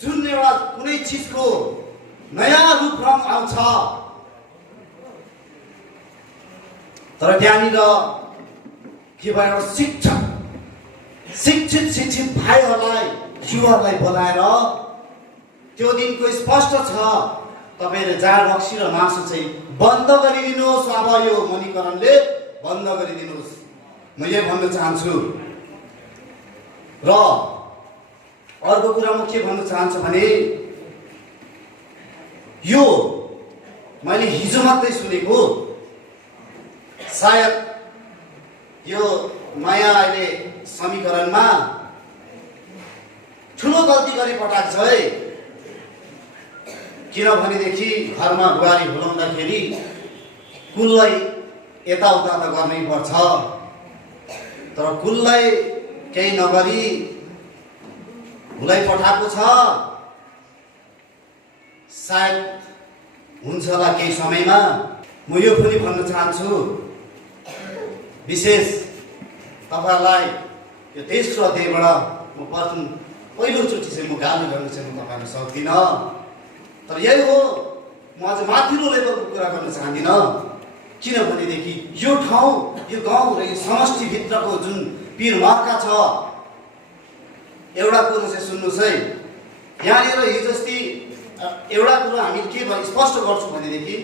जुन एउटा कुनै चिजको नयाँ रूप रङ आउँछ तर त्यहाँनिर के भयो शिक्षित भाइहरूलाई युवाहरूलाई बोलाएर त्यो दिनको स्पष्ट छ तपाईले जाँड रक्सी र मासु चाहिँ बन्द गरिदिनुहोस्। अब यो मणिकरणले बन्द गरिदिनुहोस् म यही भन्न चाहन्छु। र अर्को कुरा म के भन्न चाहन्छु भने यो मैले हिजो मात्रै सुनेको सायद यो नयाँ अहिले समीकरणमा ठुलो गल्ती गरी पठाएको छ है। किनभनेदेखि घरमा बुहारी हुलाउँदाखेरि कुललाई यताउता त गर्नै पर्छ तर कुललाई केही नगरी हुलाई पठाएको छ। सायद हुन्छ होला केही समयमा। म यो पनि भन्न चाहन्छु विशेष तपाईहरुलाई यो तेस्रो अध्यायबाट म पहिलोचोटि चाहिँ म गाली गर्न चाहिँ म तपाईहरुलाई सक्दिनँ तर यही हो म अझ माथिल्लो लेभलको कुरा गर्न चाहदिनँ। किनभनेदेखि यो ठाउँ यो गाउँ र यो समष्टिभित्रको जुन पीरमार्का छ एउटा कुरो चाहिँ सुन्नुहोस् है। यहाँनिर हिजो अस्ति एउटा कुरो हामीले के स्पष्ट गर्छौँ भनेदेखि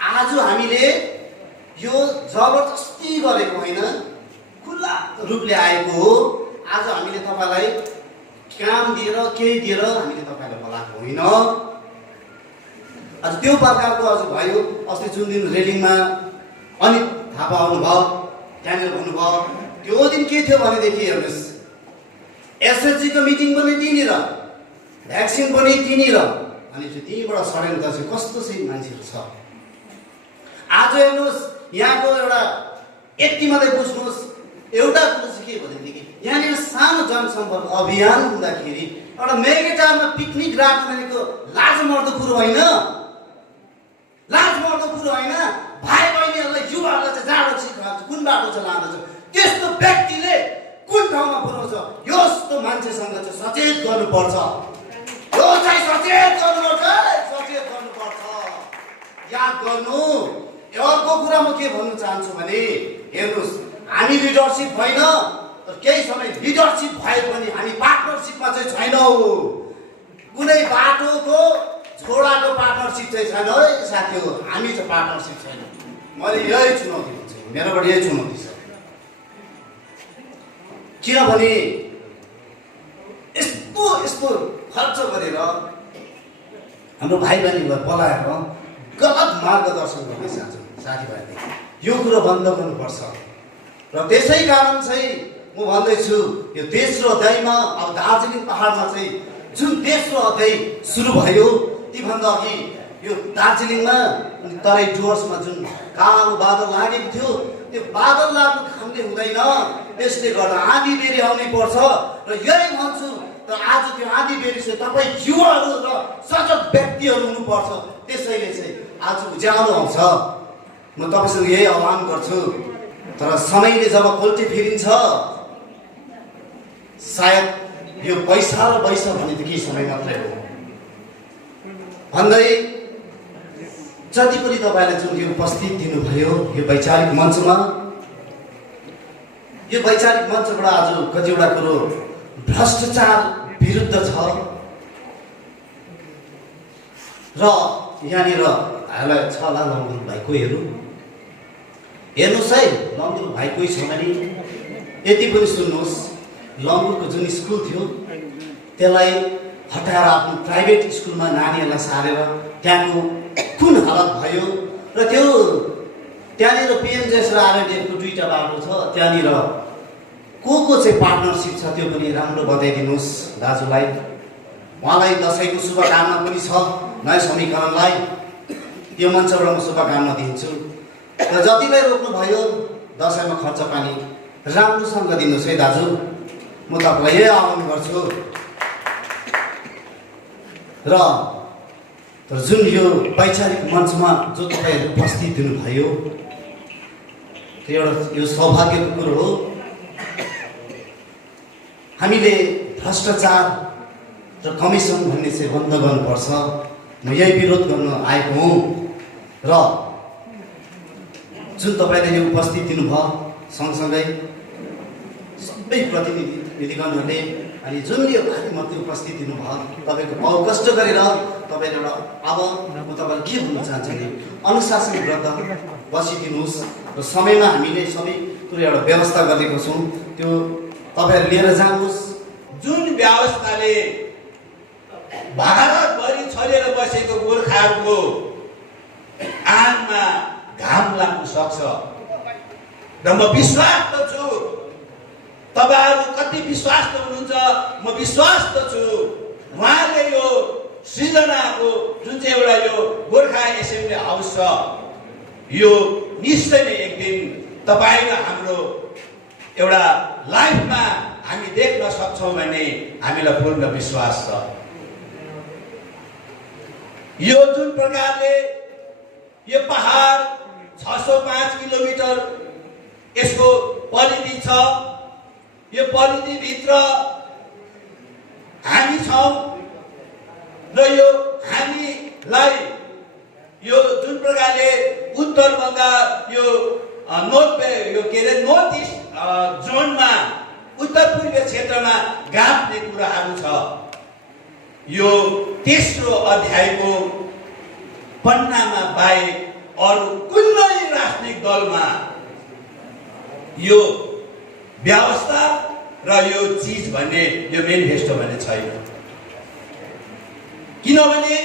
आज हामीले यो जबरजस्ती गरेको होइन खुल्ला रूपले आएको हो। आज हामीले तपाईलाई काम दिएर केही दिएर हामीले तपाईलाई बोलाएको होइन। आज त्यो प्रकारको आज भयो। अस्ति जुन दिन रेलिङमा अनित थापा आउनुभयो त्यहाँनिर भन्नुभयो त्यो दिन के थियो भनेदेखि हेर्नुहोस् एसएचजीको मिटिङ पनि त्यहीँनिर भ्याक्सिन पनि त्यहीँनिर अनि त्यहीँबाट षड्यन्त्र चाहिँ कस्तो चाहिँ मान्छेहरू छ। आज हेर्नुहोस् यहाँको एउटा यति मात्रै बुझ्नुहोस् एउटा कुरो चाहिँ के भनेदेखि यहाँनिर सानो जनसम्पर्क अभियान हुँदाखेरि एउटा मेगाटारमा पिकनिक राख्नु भनेको लाज मर्दो कुरो होइन। लाज मर्दो कुरो होइन। भाइ बहिनीहरूलाई युवाहरूलाई चाहिँ जाडो सिकाउँछ कुन बाटो चाहिँ लाँदछ त्यस्तो व्यक्तिले कुन ठाउँमा पुर्याउँछ यस्तो मान्छेसँग चाहिँ सचेत गर्नुपर्छ। यो चाहिँ सचेत गर्नुपर्छ याद गर्नु। अर्को कुरा म के भन्न चाहन्छु भने हेर्नुहोस् हामी लिडरसिप होइन तर केही समय लिडरसिप भए पनि हामी पार्टनरसिपमा चाहिँ छैनौँ। कुनै बाटोको छोडाको पार्टनरसिप चाहिँ छैन है साथीहरू। हामी चाहिँ पार्टनरसिप छैन। मैले यही चुनौती भन्छु मेरोबाट यही चुनौती छ। किनभने यस्तो खर्च गरेर हाम्रो भाइ बहिनीलाई बोलाएर गलत मार्गदर्शन गर्ने साथीभाइले यो कुरो बन्द गर्नुपर्छ। र त्यसै कारण चाहिँ म भन्दैछु यो तेस्रो अध्यायमा अब दार्जिलिङ पहाडमा चाहिँ जुन तेस्रो अध्याय सुरु भयो तीभन्दा अघि यो दार्जिलिङमा अनि तराई डुवर्समा जुन कालो बादल लागेको थियो त्यो बादल लाग्नु खाम्ने हुँदैन। त्यसले गर्दा आँधी बेरी आउनै पर्छ र यही भन्छु तर आज त्यो आँधी बेरी चाहिँ तपाईँ युवाहरू र सजग व्यक्तिहरू हुनुपर्छ। त्यसैले चाहिँ आज उज्यालो आउँछ। म तपाईँसँग यही आह्वान गर्छु। तर समयले जब कोल्टे फेरिन्छ सायद यो पैसा र पैसा भने त केही समय मात्रै हो भन्दै जति पनि तपाईँलाई जुन यो उपस्थित दिनुभयो यो वैचारिक मञ्चमा यो वैचारिक मञ्चबाट आज कतिवटा कुरो भ्रष्टाचार विरुद्ध छ र यहाँनिर हामीलाई छ होला लङ्गुर भाइकोहरू हेर्नुहोस् है लङ्गुर भाइकै छ भने यति पनि सुन्नुहोस् लङ्गुरको जुन स्कुल थियो त्यसलाई हटाएर आफ्नो प्राइभेट स्कुलमा नानीहरूलाई सारेर त्यहाँको कुन हालत भयो र त्यो त्यहाँनिर पिएमजेएस र आरएडिएफको दुईटा बाटो छ त्यहाँनिर को चाहिँ पार्टनरसिप छ त्यो पनि राम्रो बताइदिनुहोस् दाजुलाई। उहाँलाई दसैँको शुभकामना पनि छ नयाँ समीकरणलाई त्यो मञ्चबाट म शुभकामना दिन्छु। र जतिलाई रोक्नुभयो दसैँमा खर्च पानी राम्रोसँग दिनुहोस् है दाजु। म तपाईँलाई यही आह्वान गर्छु। र जुन यो वैचारिक मञ्चमा जो तपाईँहरू उपस्थित दिनुभयो त्यो एउटा यो सौभाग्यको कुरो हो। हामीले भ्रष्टाचार र कमिसन भन्ने चाहिँ बन्द गर्नुपर्छ। म यही विरोध गर्न आएको हुँ र जुन तपाईँले उपस्थित दिनुभयो सँगसँगै सबै प्रतिनिधिगणहरूले अनि जुन यो भारीमध्ये उपस्थित दिनुभयो तपाईँको भाव कष्ट गरेर तपाईँले एउटा अब म तपाईँलाई के भन्न चाहन्छु भने अनुशासन व्रत बसिदिनुहोस् र समयमा हामीले सबै कुरो एउटा व्यवस्था गरेको छौँ त्यो तपाईँहरू लिएर जानुहोस्। जुन व्यवस्थाले भारतभरि छरिएर बसेको गोर्खाहरूको आँखमा घाम लाग्न सक्छ र म विश्वास त छु तपाईहरु कति विश्वास त हुनुहुन्छ म विश्वास त छु उहाँले यो सृजनाको जुन चाहिँ एउटा यो गोर्खा एसेम्बली हाउस छ यो निश्चय नै एक दिन तपाई र हाम्रो एउटा लाइफमा हामी देख्न सक्छौं भन्ने हामीलाई पूर्ण विश्वास छ। यो जुन प्रकारले यो पहाड 605 किलोमिटर यसको परिधि छ यो परिधि भित्र हामी छौं र यो हामीलाई यो जुन प्रकारले उत्तर बंगाल यो नर्थ इस्ट जोनमा उत्तर पूर्वीय क्षेत्रमा गाँप्ने कुराहरू छ। यो तेस्रो अध्यायको पन्नामा बाहेक अरु कुनै राजनीतिक दलमा यो व्यवस्था र यो चीज भन्ने यो मेनिफेस्टो भन्ने छैन। किनभने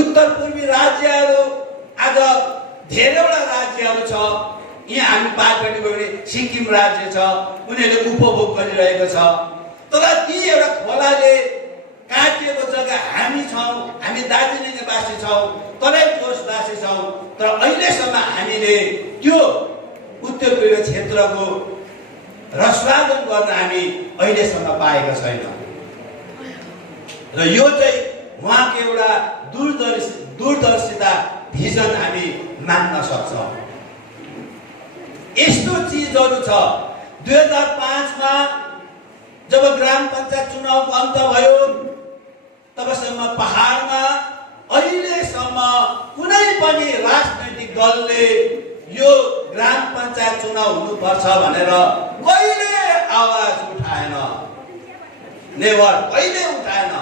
उत्तर पूर्वी राज्यहरू आज धेरैवटा राज्यहरू छ। यहाँ हामी पार्टी गयो भने सिक्किम राज्य छ उनीहरूले उपभोग गरिरहेको छ तर ती एउटा खोलाले काटिएको जग्गा हामी छौं हामी दार्जिलिङवासी छौं तराई कोषवासी छौं तर अहिलेसम्म हामीले त्यो उत्तर पूर्वी क्षेत्रको रसवादन गर्न हामी अहिलेसम्म पाएका छैनौं र यो चाहिँ उहाँको एउटा दूरदर्शिता भिजन हामी मान्न सक्छौं। यस्तो चीजहरू छ 2005 मा जब ग्राम पञ्चायत चुनावको अन्त भयो तबसम्म पहाडमा अहिलेसम्म कुनै पनि राजनैतिक दलले यो ग्राम पञ्चायत चुनाव हुनुपर्छ भनेर कहिले आवाज उठाएन नेभर कहिले उठाएन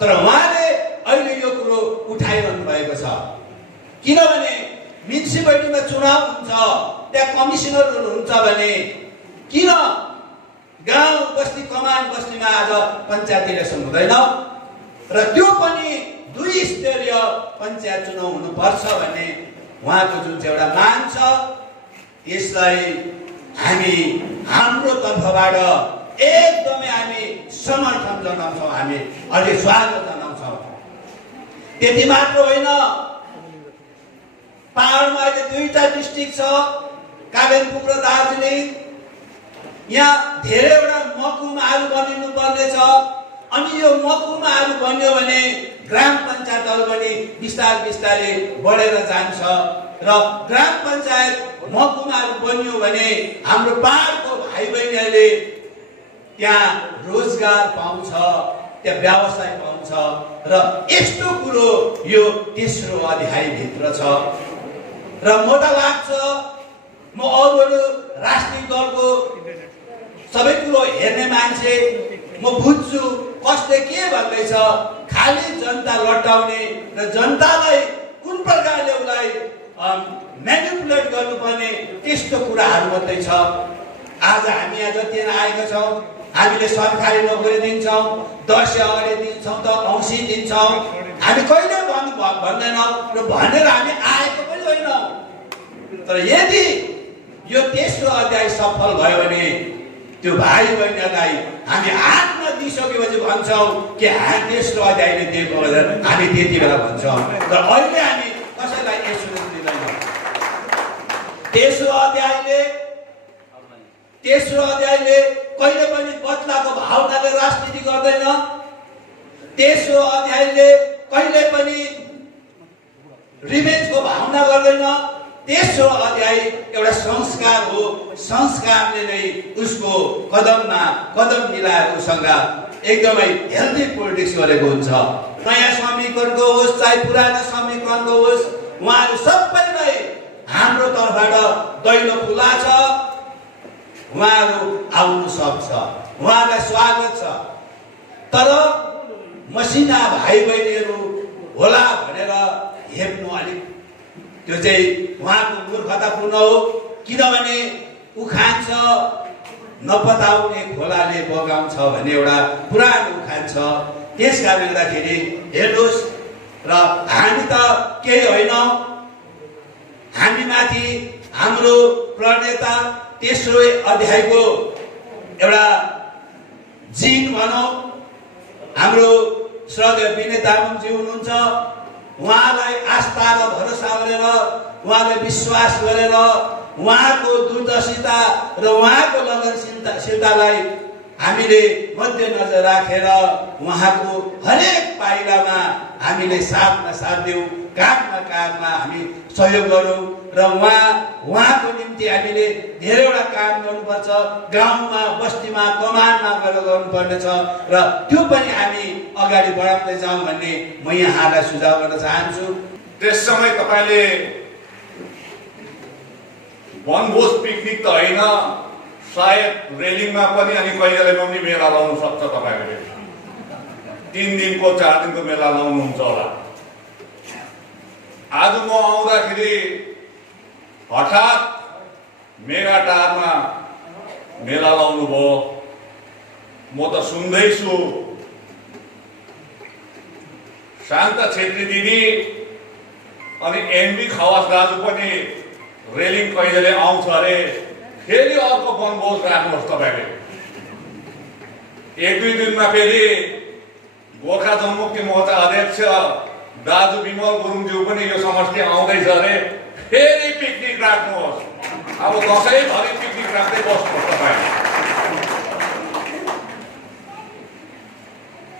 तर उहाँले अहिले यो कुरो उठाइरहनु भएको छ। किनभने म्युनिसिपालिटीमा चुनाव हुन्छ त्यहाँ कमिसनरहरू हुन्छ भने किन गाउँ बस्ती कमान बस्तीमा आज पञ्चायत इलेक्सन हुँदैन र त्यो पनि 2 स्तरीय पञ्चायत चुनाव हुनुपर्छ भन्ने उहाँको जुन चाहिँ एउटा माग छ यसलाई हामी हाम्रो तर्फबाट एकदमै हामी समर्थन जनाउँछौं हामी अलि स्वागत जनाउँछौं। त्यति मात्र होइन पहाडमा अहिले 2टा डिस्ट्रिक्ट छ कालिम्पोङ र दार्जिलिङ यहाँ धेरैवटा महकुमाहरू बनिनु पर्ने छ अनि यो महकुमाहरू बन्यो भने ग्राम पञ्चायतहरू पनि बिस्तारै बढेर जान्छ र ग्राम पञ्चायत महकुमाहरू बन्यो भने हाम्रो पहाडको भाइ बहिनीहरूले त्यहाँ रोजगार पाउँछ त्यहाँ व्यवसाय पाउँछ र यस्तो कुरो यो तेस्रो अध्याय भित्र छ र मलाई लाग्छ म अरू राजनीतिक दलको सबै कुरो हेर्ने मान्छे म बुझ्छु कसले के भन्दैछ खाली जनता लटाउने र जनतालाई कुन प्रकारले उलाई म्यानिपुलेट गर्नुपर्ने त्यस्तो कुराहरू मात्रै छ। आज हामी यहाँ जति आएका छौं हामीले सरकारी नोकरी दिन्छौं दशैं अगाडि दिन्छौं त औँसी दिन्छौं हामी कहिले भन्दैनौं र भनेर हामी आएको पनि होइनौं तर यदि यो तेस्रो अध्याय सफल भयो भने त्यो भाइ बहिनीलाई हामी हातमा दिइसकेपछि भन्छौं कि तेस्रो अध्यायले दिएको भनेर हामी त्यति बेला भन्छौं तर अहिले हामी कसैलाई एसुरेन्स दिदैनौं। तेस्रो अध्यायले कहिले पनि बदलाको भावनाले राजनीति गर्दैन। तेस्रो अध्यायले कहिले पनि रिभेन्जको भावना गर्दैन। तेस्रो अध्याय एउटा संस्कार हो। संस्कारले नै उसको कदममा कदम मिलाएर उसँग एकदमै हेल्दी पोलिटिक्स गरेको हुन्छ। नयाँ समीकरणको होस् चाहे पुरानो समीकरणको होस्, उहाँहरू सबैलाई हाम्रो तर्फबाट दैलो खुला छ। उहाँहरू आउनु सक्छ, उहाँलाई स्वागत छ। तर मसिना भाइ बहिनीहरू होला भनेर हेप्नु अलिक त्यो चाहिँ उहाँको मूर्खतापूर्ण हो। किनभने उखान छ, नपताउने खोलाले बगाउँछ भन्ने एउटा पुरानो उखान छ। त्यस कारणले गर्दाखेरि हेर्नुहोस्, र हामी त केही होइनौँ, हामीमाथि हाम्रो प्रणेता तेस्रो अध्यायको एउटा जिन भनौँ, हाम्रो श्रद्धेय विनय तामाङजी हुनुहुन्छ। उहाँलाई आस्था र भरोसा गरेर, उहाँलाई विश्वास गरेर, उहाँको दूरदर्शिता र उहाँको लगनशीलतालाई हामीले मध्यनजर राखेर उहाँको हरेक पाइलामा हामीले साथमा साथ दिउँ, काममा काममा हामी सहयोग गरौँ। र उहाँको निम्ति हामीले धेरैवटा काम गर्नुपर्छ। गाउँमा, बस्तीमा, कमानमा गएर गर्नुपर्नेछ र त्यो पनि हामी अगाडि बढाउँदै जाउँ भन्ने म यहाँलाई सुझाव गर्न चाहन्छु। त्यस समय तपाईँले वनभोज पिकनिक त होइन, सायद रेलिङमा पनि अनि कहिले पनि मेला लाउनु सक्छ। तपाईँले 3 दिनको 4 दिनको मेला लाउनुहुन्छ होला। आज म आउँदाखेरि हठात मेगाटारमा मेला लाउनु भयो। म त सुन्दैछु शान्त छेत्री दिदी अनि एनबी खवास दाजु पनि रेलिङ कहिलेले आउँछ अरे, फेरि अर्को वनभोज राख्नुहोस् तपाईँले। 1-2 दिनमा फेरि गोर्खा जनमुक्ति मोर्चा अध्यक्ष दाजु विमल गुरुङज्यू पनि यो समष्टि आउँदैछ अरे, फेरि पिकनिक राख्नुहोस्। अब दसैँभरि पिकनिक राख्दै बस्नुहोस् तपाईँ।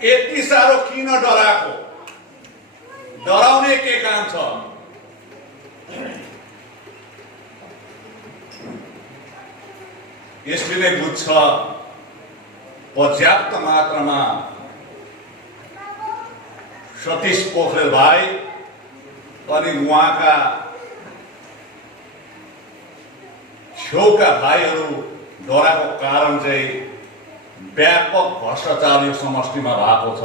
यति साह्रो किन डराएको? डराउने के काम छ? यसले नै बुझ्छ पर्याप्त मात्रामा सतीश पोखरेल भाइ अनि उहाँका छेउका भाइहरू डराएको कारण चाहिँ व्यापक भ्रष्टाचार यो समष्टिमा भएको छ।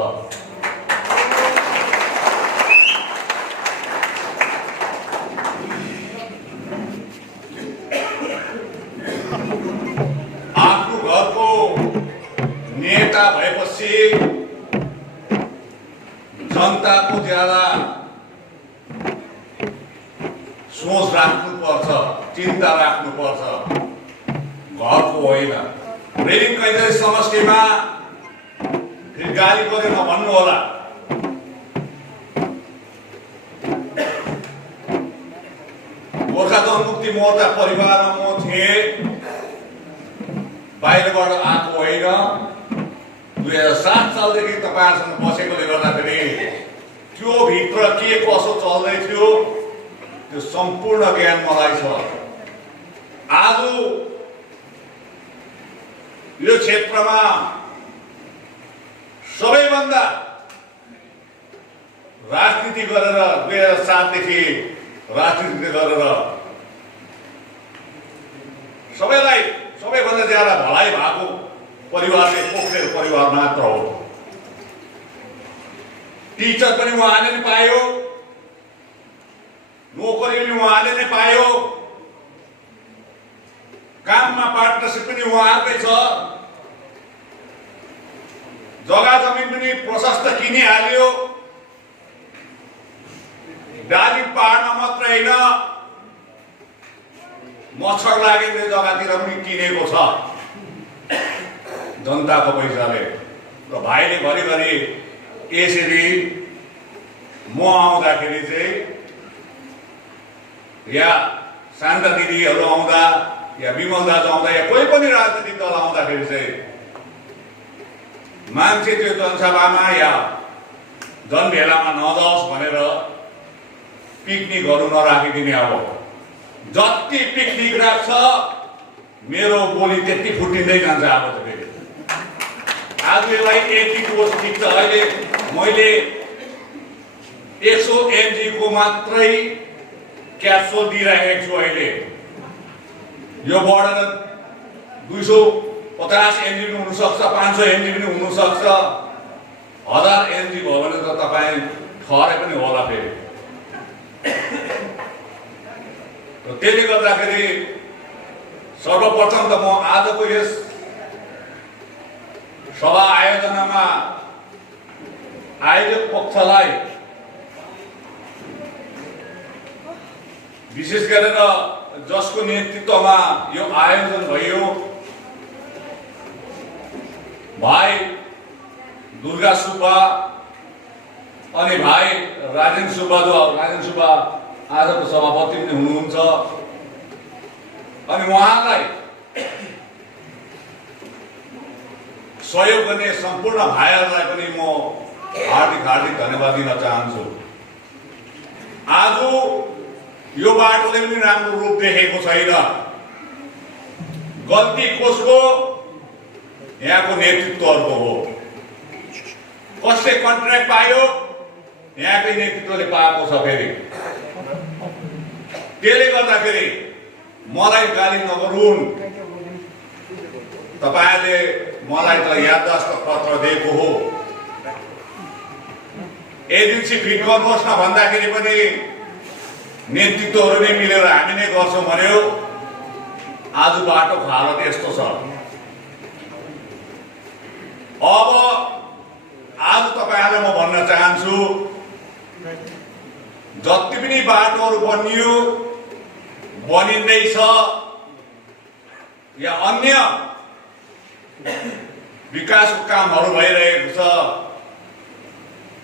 आफ्नो घरको नेता भएपछि जनताको ज्यादा सोच राख्नुपर्छ, चिन्ता राख्नुपर्छ, घरको होइन। रेलिङ कैलाली समष्टिमा फेरि गाली गरेर नभन्नु होला। गोर्खा जनमुक्ति मोर्चा परिवारमा म थिएँ, बाहिरबाट आएको होइन। 2007 सालदेखि तपाईँहरूसँग बसेकोले गर्दाखेरि त्यो भित्र के कसो चल्दै थियो त्यो सम्पूर्ण ज्ञान मलाई छ। आज यो क्षेत्रमा सबैभन्दा राजनीति गरेर 2007 देखि राजनीति गरेर सबैलाई सबैभन्दा ज्यादा भलाइ भएको परिवार चाहिँ पोखरेल परिवार मात्र हो। टिचर पनि उहाँले नै पायो, नोकरी पनि उहाँले नै पायो, काममा पार्टनरसिप पनि उहाँकै छ, जग्गा जमिन पनि प्रशस्त किनिहाल्यो। दालिम पहाडमा मात्र होइन, मच्छर लागेको जग्गातिर पनि किनेको छ जनताको पैसाले। र भाइले घरिघरि यसरी म आउँदाखेरि चाहिँ या शान्ता दिदीहरू आउँदा या विमल दाजु आउँदा या कोही पनि राजनीतिक दल आउँदाखेरि चाहिँ मान्छे त्यो जनसभामा या जनभेलामा नजाओस् भनेर पिकनिकहरू नराखिदिने। अब जति पिकनिक राख्छ मेरो बोली त्यति फुटिँदै जान्छ। अब त फेरि आज यसलाई 80 कोर्स ठिक छ। अहिले मैले 100 mg को मात्रै क्याप्सुल दिइरहेको छु। अहिले यो बढेर 250 mg पनि हुनसक्छ, 500 mg पनि हुनसक्छ, 1000 mg भयो भने त तपाईँ ठहरे पनि होला फेरि। त्यसले गर्दाखेरि सर्वप्रथम त म आजको यस सभा आयोजनामा आयोजक पक्षलाई विशेष गरेर जसको नेतृत्वमा यो आयोजन भयो भाइ दुर्गा सुब्बा अनि भाइ राजेन सुब्बा, जो राजेन सुब्बा आजको सभापति पनि हुनुहुन्छ, अनि उहाँलाई सहयोग गर्ने सम्पूर्ण भाइहरूलाई पनि म हार्दिक धन्यवाद दिन चाहन्छु। आज यो बाटोले पनि राम्रो रूप देखेको छैन। गल्ती कसको? यहाँको नेतृत्वहरूको हो। कसले कन्ट्र्याक्ट पायो? यहाँकै नेतृत्वले पाएको छ। फेरि त्यसले गर्दाखेरि मलाई गाली नगरून्। तपाईले मलाई त याददाश्त पत्र दिएको हो, एजेन्सी फिट गर्नुहोस् न भन्दाखेरि पनि नेतृत्वहरू नै मिलेर हामी नै गर्छौँ भन्यो। आज बाटोको हालत यस्तो छ। अब आज तपाईहरुलाई म भन्न चाहन्छु, जति पनि बाटोहरू बनियो बनिँदैछ या अन्य विकासको कामहरू भइरहेको छ,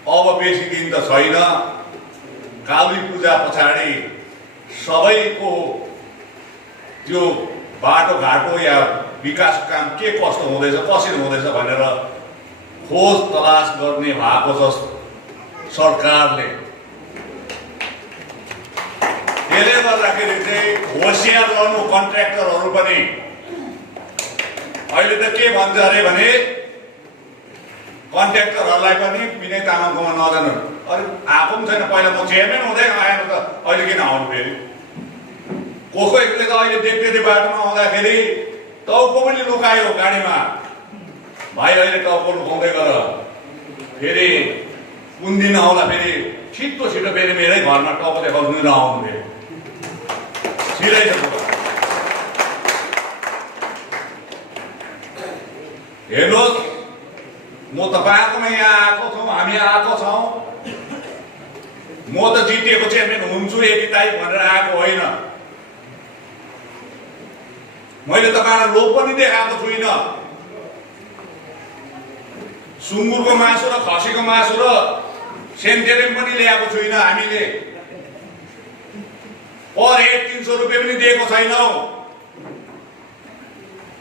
अब बेसी दिन त छैन। काली पूजा पछाडि सबैको त्यो बाटोघाटो या विकास काम के कस्तो हुँदैछ, कसरी हुँदैछ भनेर खोज तलास गर्ने भएको छ सरकारले। त्यसले गर्दाखेरि चाहिँ होसियार गर्नु कन्ट्र्याक्टरहरू पनि। अहिले त के भन्छ अरे भने कन्ट्र्याक्टरहरूलाई पनि विनय तामाङकोमा नजानु। अरे आएको पनि छैन, पहिला म चेयरम्यान हुँदै आएन त अहिले किन आउनु फेरि? कसैले त अहिले देख्दै बाटोमा आउँदाखेरि टाउको पनि लुकायो गाडीमा। भाइ अहिले टाउको लुकाउँदै गर, फेरि कुन दिन आउला फेरि छिटो फेरि मेरै घरमा टाउको देखाउनु नआउनु फेरि छिटै छ। हेर्नुहोस्, म तपाईँहरूकोमा यहाँ आएको छौँ, हामी आएको छौँ। म त जिटिएको चेयरम्यान हुन्छु 1 तारिक भनेर आएको होइन। मैले तपाईँलाई लोभ पनि देखाएको छुइनँ। सुँगुरको मासु र खसीको मासु र सेन्टेरियम पनि ल्याएको छुइनँ। हामीले पर हेड 300 रुपियाँ पनि दिएको छैनौँ।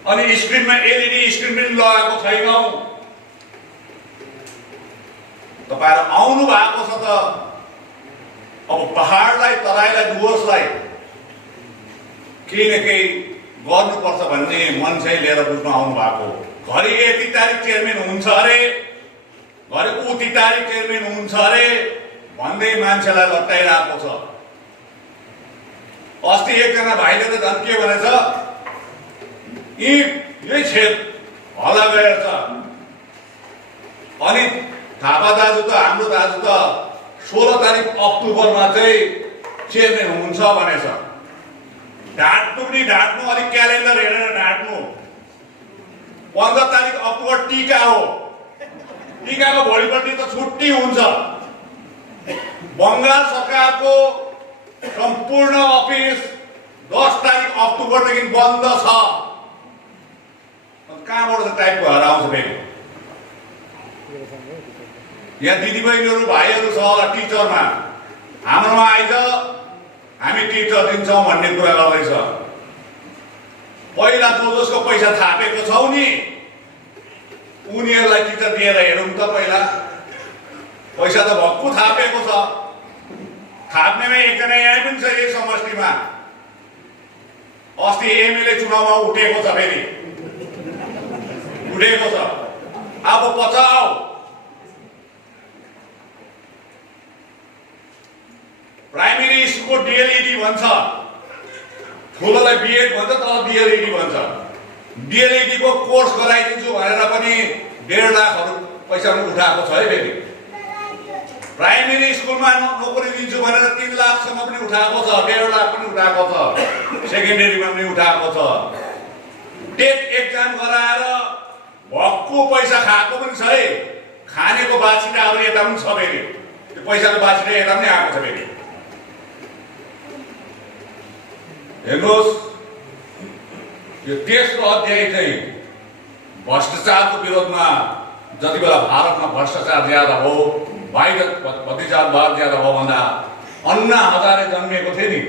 अनि स्क्रिनमा LED स्क्रिन पनि लगाएको छैनौँ। तपाईहरु आउनु भएको छ त अब पहाडलाई, तराईलाई, डुवर्सलाई केही न केही गर्नुपर्छ भन्ने मन चाहिँ लिएर बुझ्न आउनु भएको। घरि 1 तारिक चेयरम्यान हुन्छ अरे, घरि उति तारिक चेयरम्यान हुन्छ अरे भन्दै मान्छेलाई लट्टाइरहेको छ। अस्ति एकजना भाइले त झन् के भनेछ, यही क्षेत्र हल्ला गएर छ। अनि थापा दाजु त, हाम्रो दाजु त 16 तारिक अक्टोबरमा चाहिँ चेयरम्यान हुन्छ भनेछ। ढाट्नु पनि ढाट्नु, अलिक क्यालेन्डर हेरेर ढाट्नु। 15 तारिक अक्टोबर टीका हो। टीकाको भोलिपल्ट त छुट्टी हुन्छ। बङ्गाल सरकारको सम्पूर्ण अफिस 10 तारिक अक्टोबरदेखि बन्द छ। कहाँबाट टाइप भएर आउँछ फेरि? यहाँ दिदीबहिनीहरू भाइहरू छ होला टिचरमा, हाम्रोमा आइज हामी टिचर दिन्छौँ भन्ने कुरा गर्दैछ। पहिला जसको पैसा थापेको छौ नि उनीहरूलाई टिचर दिएर हेरौँ त। पहिला पैसा त भक्कु थापेको छ। थाप्नेमा एकजना यहाँ पनि छ यही समष्टिमा, अस्ति एमएलए चुनावमा उठेको छ, फेरि उठेको छ। अब बचाऊ। प्राइमेरी स्कुलको डिएलइडी भन्छ, ठुलोलाई बिएड भन्छ, तर डिएलइडी भन्छ। डिएलइडी को कोर्स गराइदिन्छु भनेर पनि 1.5 लाखहरू पैसा पनि उठाएको छ है। फेरि प्राइमेरी स्कुलमा नोकरी दिन्छु भनेर 3 लाखसम्म पनि उठाएको छ, 1.5 लाख पनि उठाएको छ, सेकेन्डरीमा पनि उठाएको छ। टेट एक्जाम गराएर भक्कु पैसा खाएको पनि छ है। खानेको बाछिटाहरू यता पनि छ, फेरि त्यो पैसाको बाछिटा यता पनि आएको छ। फेरि हेर्नुहोस्, यो तेस्रो अध्याय चाहिँ भ्रष्टाचारको विरोधमा, जति बेला भारतमा भ्रष्टाचार ज्यादा हो, बाहिर भतिजातवाद ज्यादा हो भन्दा अन्ना हजारे जन्मिएको थियो नि,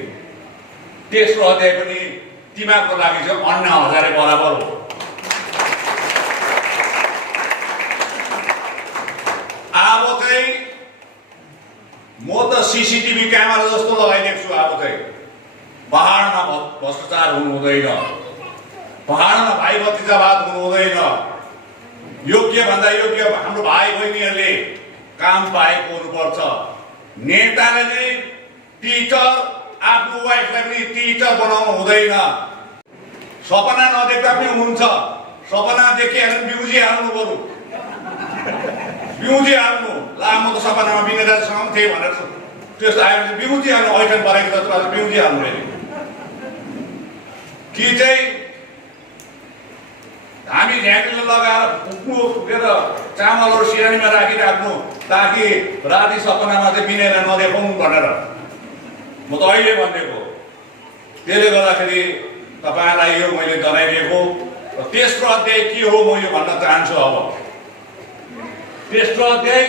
तेस्रो अध्याय पनि तिमीहरूको लागि चाहिँ अन्ना हजारे बराबर हो। अब चाहिँ म त सीसीटीभी क्यामेरा जस्तो लगाइदिएको छु। अब चाहिँ पहाडमा भ्रष्टाचार हुनु हुँदैन, पहाडमा भाइ भतिजावाद हुनु हुँदैन। योग्य भन्दा योग्य हाम्रो भाइ बहिनीहरूले काम पाएको हुनुपर्छ। नेताले नै टिचर, आफ्नो वाइफलाई पनि टिचर बनाउनु हुँदैन। सपना नदेख्दा पनि हुन्छ, सपना देखिहाल्नु बिउजी हाल्नु बरु, बिउजी हाल्नु। ला म त सपनामा बिनेदासँग थिएँ भनेर त्यस्तो आयो भने बिउजी हाल्नु, ऐठन परेको जस्तो बिउजी हाल्नु अरे। कि चाहिँ हामी झ्याकीले लगाएर फुकेर चामलहरू सिरानीमा राखिराख्नु ताकि राति सपनामा चाहिँ बिनेर नदेखाउनु भनेर म त अहिले भनिदिएको। त्यसले गर्दाखेरि तपाईँलाई यो मैले जनाइदिएको। तेस्रो अध्याय के हो म यो भन्न चाहन्छु। अब तेस्रो अध्याय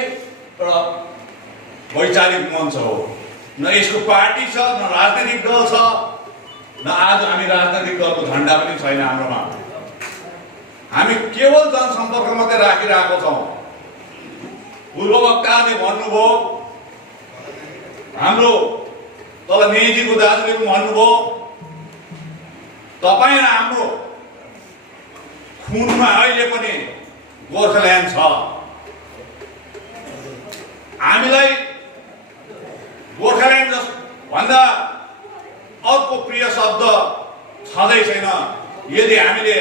एउटा वैचारिक मञ्च हो। न यसको पार्टी छ, न राजनैतिक दल छ, न आज हामी राजनैतिक दलको झन्डा पनि छैन हाम्रोमा। हामी केवल जनसम्पर्क मात्रै राखिरहेको छौँ। पूर्ववक्ताले भन्नुभयो, हाम्रो तल नेजीको दाजुले पनि भन्नुभयो, तपाईँ र हाम्रो खुनमा अहिले पनि गोर्खाल्यान्ड छ। हामीलाई गोर्खाल्यान्ड भन्दा अर्को प्रिय शब्द छँदै छैन। यदि हामीले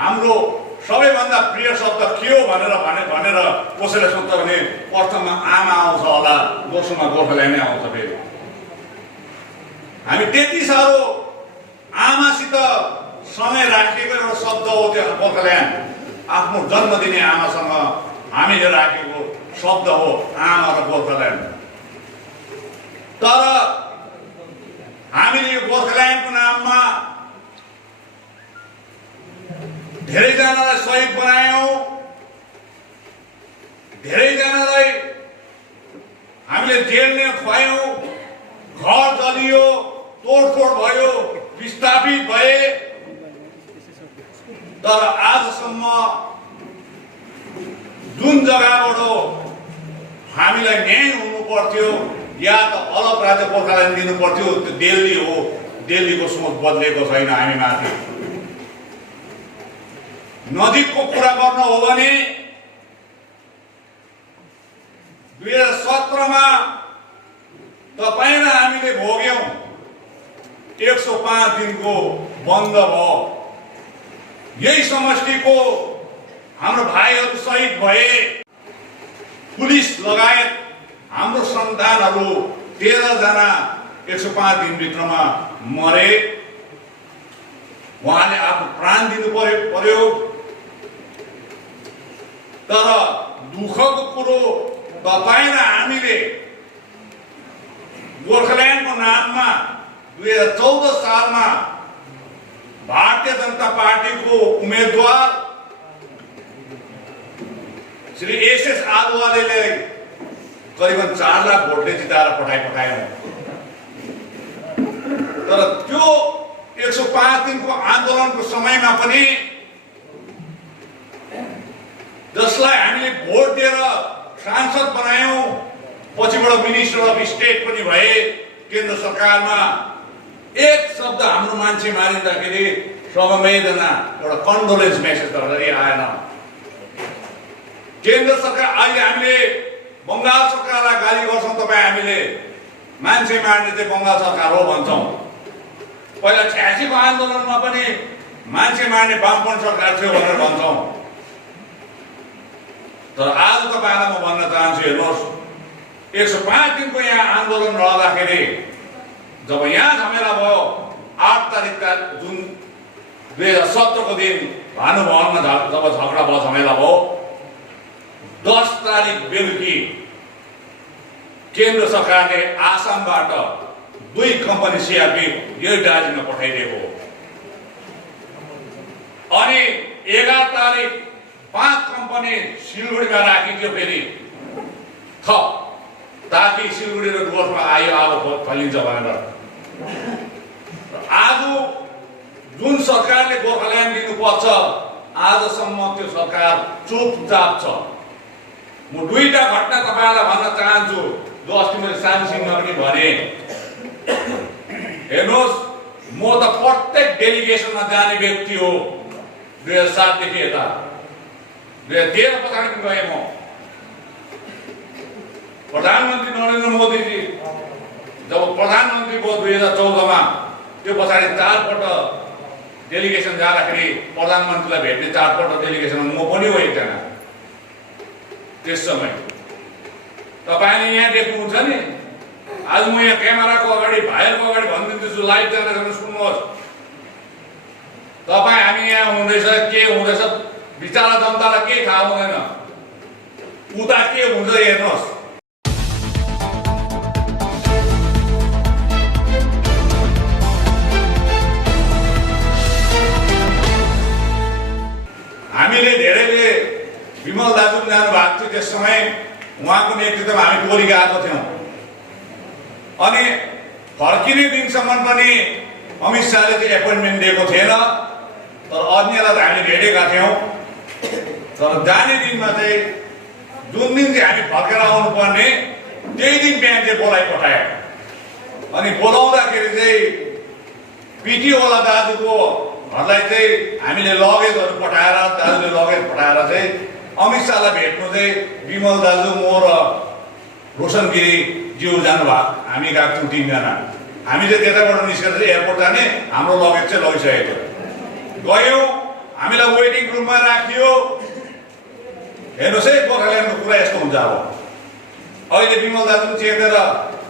हाम्रो सबैभन्दा प्रिय शब्द के हो भनेर कसैले सोध्छ भने प्रथममा आमा आउँछ होला, दोस्रोमा गोर्खाल्यान्ड नै आउँछ। फेरि हामी त्यति साह्रो आमासित समय राखेको एउटा शब्द हो त्यो गोर्खाल्यान्ड। आफ्नो जन्म दिने आमासँग हामीले राखेको शब्द हो आमा र गोर्खाल्यान्ड। तर हामीले यो गोर्खाल्यान्डको नाममा धेरैजनालाई शहीद बनायौं, धेरैजनालाई हामीले जेलमा खुवायौं, घर जलियो, तोडफोड भयो, विस्थापित भए। तर आजसम्म जुन जग्गाबाट हामीलाई न्याय हुनु पर्थ्यो या त अलग राज्य गोर्खाल्यान्ड दिनु पर्थ्यो, त्यो दिल्ली हो। दिल्लीको सोच बदलेको छैन हामी माथि। नजिकको कुरा गर्नु हो भने 2017मा तपाईँ र हामीले भोग्यौं 105 दिनको बन्द भयो। यही समष्टिको हाम्रो भाइहरू शहीद भए। पुलिस लगायत हाम्रो सन्तानहरू 13 जना 105 दिनभित्रमा मरे। उहाँले आफ्नो प्राण दिनु पर्यो। तर दुःखको कुरो तपाईँ र हामीले गोर्खाल्यान्डको नाममा 2014 सालमा भारतीय जनता पार्टीको उम्मेदवार श्री एसएस आलवालेले करिबन 4 लाख भोटले जिताएर पठायौं। तर त्यो 105 दिनको आन्दोलनको समयमा पनि जसलाई हामीले भोट दिएर सांसद बनायौं, पछिबाट मिनिस्टर अफ स्टेट पनि भए केन्द्र सरकारमा, एक शब्द हाम्रो मान्छे मारिँदाखेरि समवेदना एउटा कन्डोलेन्स मेसेज गर्दाखेरि आएन। केन्द्र सरकार अहिले हामीले बङ्गाल सरकारलाई गाली गर्छौँ, तपाईँ हामीले मान्छे मार्ने चाहिँ बङ्गाल सरकार हो भन्छौँ। पहिला 86 को आन्दोलनमा पनि मान्छे मार्ने वामपन्थी सरकार थियो भनेर भन्छौँ। तर आज तपाईँलाई म भन्न चाहन्छु, हेर्नुहोस् 105 दिनको यहाँ आन्दोलन रहँदाखेरि जब यहाँ झमेला भयो 8 तारिकका जुन 2017 को दिन भानुभवनमा जब झगडा भयो, झमेला भयो, 10 तारिक बेलुकी केन्द्र सरकारले आसामबाट 2 कम्पनी सिआरपी यही दार्जिलिङमा पठाइदिएको हो। अनि 11 तारिक 5 कम्पनी सिलगढीमा राखिदियो फेरि ताकि सिलगढी र डुवर्समा आयो अब फैलिन्छ भनेर। आज जुन सरकारले गोर्खाल्यान्ड दिनुपर्छ आजसम्म त्यो सरकार चुपचाप छ। म 2टा घटना तपाईँलाई भन्न चाहन्छु जो अस्ति मैले सानसिंहमा पनि भने। हेर्नुहोस्, म त प्रत्येक डेलिगेसनमा जाने व्यक्ति हो। 2007 देखि यता 2013 पछाडि पनि गएँ म। प्रधानमन्त्री नरेन्द्र मोदीजी जब प्रधानमन्त्री भयो 2014 मा, त्यो पछाडि 4 पल्ट डेलिगेसन जाँदाखेरि प्रधानमन्त्रीलाई भेट्ने 4 पल्ट डेलिगेसनमा म पनि हो एकजना। त्यस समय तपाईँले यहाँ देख्नुहुन्छ नि, आज म यहाँ क्यामेराको अगाडि भाइरको अगाडि भनिदिन्छु, लाइभ जाँदैछ सुन्नुहोस्। तपाईँ हामी यहाँ हुँदैछ के हुँदैछ बिचारा जनतालाई केही थाहा हुँदैन, उता के हुन्छ हेर्नुहोस्। हामीले धेरैले विमल दाजु पनि जानु भएको थियो, त्यस समय उहाँको नेतृत्वमा हामी टोली गएको थियौँ। अनि फर्किने दिनसम्म पनि अमित शाहले चाहिँ एपोइन्टमेन्ट दिएको थिएन, तर अन्यलाई त हामीले भेटेका थियौँ। तर जाने दिनमा चाहिँ जुन दिन चाहिँ हामी फर्केर आउनुपर्ने त्यही दिन बिहान चाहिँ बोलाइ पठायो। अनि बोलाउँदाखेरि चाहिँ पिटिओवाला दाजुको घरलाई चाहिँ हामीले लगेजहरू पठाएर, दाजुले लगेज पठाएर चाहिँ अमित शाहलाई भेट्नु चाहिँ विमल दाजु, म र रोशन गिरी ज्यू जानुभएको। हामी गएको थियौँ 3 जना। हामी चाहिँ त्यताबाट निस्केर चाहिँ एयरपोर्ट जाने, हाम्रो लगेज चाहिँ लगिसकेको गयौँ। हामीलाई वेटिङ रुममा राखियो। हेर्नुहोस् है, गोर्खाल्यान्डको कुरा यस्तो हुन्छ। अब अहिले विमल दाजु पनि चेतेर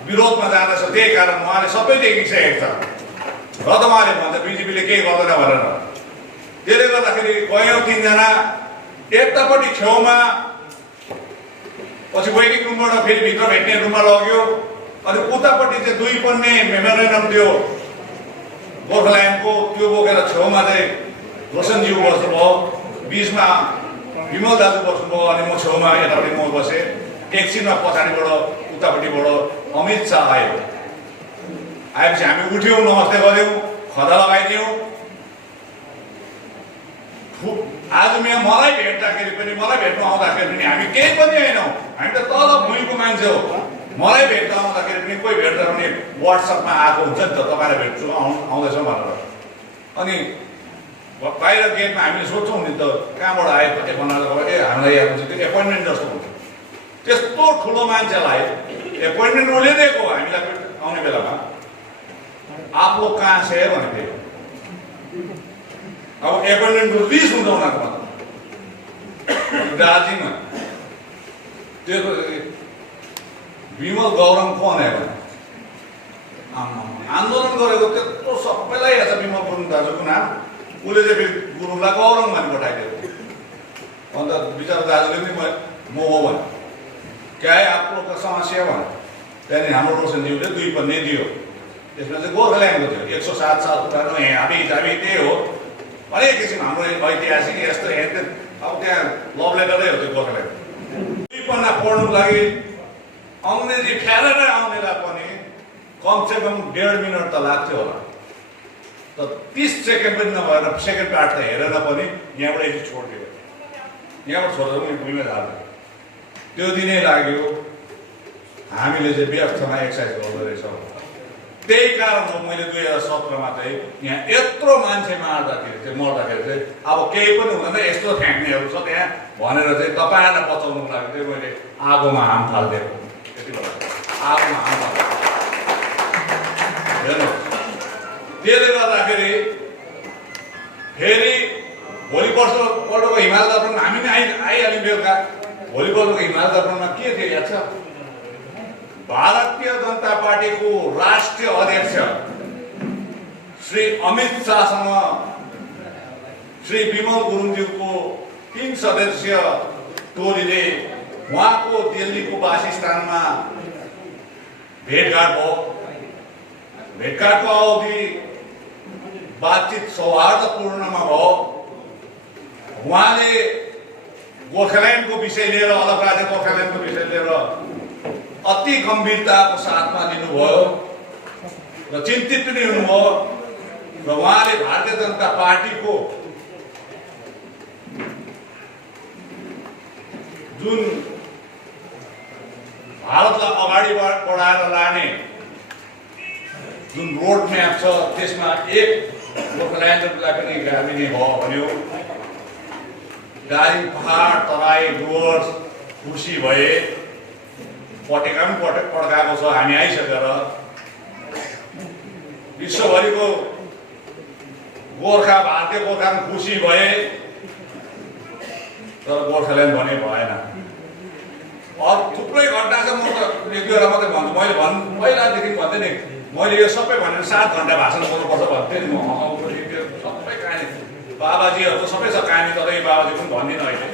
विरोधमा जाँदैछ, त्यही कारण उहाँले सबै देखिसकेको छ र त उहाँले भन्छ बिजेपीले केही गर्दैन भनेर। त्यसले गर्दाखेरि गयौँ 3 जना। यतापट्टि छेउमा पछि वेटिङ रुमबाट फेरि भित्र भेट्ने रुममा लग्यो। अनि उतापट्टि चाहिँ 2 पन्ने मेमोरेन्डम थियो गोर्खाल्यान्डको, त्यो बोकेर छेउमा चाहिँ रोशनज्यू बस्नुभयो, बिचमा विमल दाजु बस्नुभयो, अनि म छेउमा यतापट्टि म बसेँ। एकछिनमा पछाडिबाट उतापट्टिबाट अमित शाह आयो। आएपछि हामी उठ्यौँ, नमस्ते गऱ्यौँ, खदा लगाइदियौँ। आज मलाई भेट्दाखेरि पनि, मलाई भेट्नु आउँदाखेरि पनि हामी केही पनि होइनौँ, हामी त तल भुइँको मान्छे हो। मलाई भेट्न आउँदाखेरि पनि कोही भेट्दा पनि वाट्सएपमा आएको हुन्छ नि त, तपाईँलाई भेट्छु आउँदैछौँ भनेर। अनि बाहिर गेटमा हामीले सोध्छौँ नि त कहाँबाट आयो, कतै बनाएर ए हामीलाई याद हुन्छ, त्यो एपोइन्टमेन्ट जस्तो हुन्छ। त्यस्तो ठुलो मान्छेलाई एपोइन्टमेन्ट उसले दिएको हामीलाई आउने बेलामा। आप लोग कहाँ से भनेको थियो। अब एपोइन्टमेन्टको लिस्ट हुन्छ उनीहरूकोमा दार्जिलिङमा। त्यो विमल गौरङ कौन है भने आन्दोलन गरेको त्यत्रो सबैलाई याद छ विमल गुरुङ दाजुको नाम। उसले चाहिँ फेरि गुरुङलाई गौरङ भनी पठाइदियो। अन्त बिचरा दाजुले पनि म हो भने क्या है आप लोग का समस्या भने त्यहाँदेखि हाम्रो रोशनज्यूले 2 पन्ने दियो। त्यसमा चाहिँ गोर्खाल्यान्डको थियो, 107 साल पुरानो हामी त्यही हो भने एकछिन हाम्रो ऐतिहासिक यस्तो हेर्दै। अब त्यहाँ लभ लेटरै हो त्यो गोर्खाल्यान्ड। 2 पन्ना पढ्नुको लागि अङ्ग्रेजी फ्यालेर आउनेलाई पनि कमसेकम 1.5 मिनट त लाग्थ्यो होला। त 30 सेकेन्ड पनि नभएर सेकेन्ड पार्ट त हेरेर पनि यहाँबाट एकछिन छोडिदियो। यहाँबाट छोडेर पनि भुइँमा झार्यो। त्यो दिनै लाग्यो हामीले चाहिँ व्यर्थमा एक्सर्साइज गर्दो रहेछौँ। त्यही कारण हो मैले 2017 मा चाहिँ यहाँ यत्रो मान्छे मर्दाखेरि चाहिँ अब केही पनि हुँदैन यस्तो फ्याँक्नेहरू छ त्यहाँ भनेर चाहिँ तपाईँहरूलाई बचाउनुको लागि चाहिँ मैले आगोमा हाम फालिदिएको त्यति बेला आगोमा हाम फालिदिएको हेर्नुहोस्। त्यसले गर्दाखेरि फेरि भोलिपल्टको हिमाल दर्पण हामी नै आइहाल्यौँ बेलुका। भोलिपल्टको हिमाल दर्पणमा के थियो याद छ? भारतीय जनता पार्टीको राष्ट्रिय अध्यक्ष श्री अमित शाहसँग श्री विमल गुरुङज्यूको 3 सदस्यीय टोलीले उहाँको दिल्लीको वासस्थानमा भेटघाट भयो। भेटघाटको अवधि बातचित सौहार्दपूर्णमा भयो। उहाँले गोर्खाल्यान्डको विषय लिएर अलग राज्य गोर्खाल्यान्डको विषय लिएर अति गम्भीरताको साथमा लिनुभयो र चिन्तित पनि हुनुभयो र उहाँले भारतीय जनता पार्टीको जुन भारतलाई अगाडि बढाएर लाने जुन रोड म्याप छ त्यसमा एक गोर्खाल्यान्डलाई पनि गाभिने भयो भन्यो। दार्जिलिङ पहाड तराई डुवर्स खुसी भए। पटेका पनि पड्काएको छ हामी आइसकेर। विश्वभरिको गोर्खा भारतीय गोर्खा पनि खुसी भए तर गोर्खाल्यान्ड भने भएन। अरू थुप्रै घटना छ। म त एक दुईवटा मात्रै भन्छु। मैले पहिलादेखि भन्थेँ नि मैले यो सबै भनेर 7 घन्टा भाषण गर्नुपर्छ भन्थेँ नि म। सबै कहानी बाबाजीहरू त सबै छ कहानी तर यो बाबाजी पनि भन्दिनँ अहिले।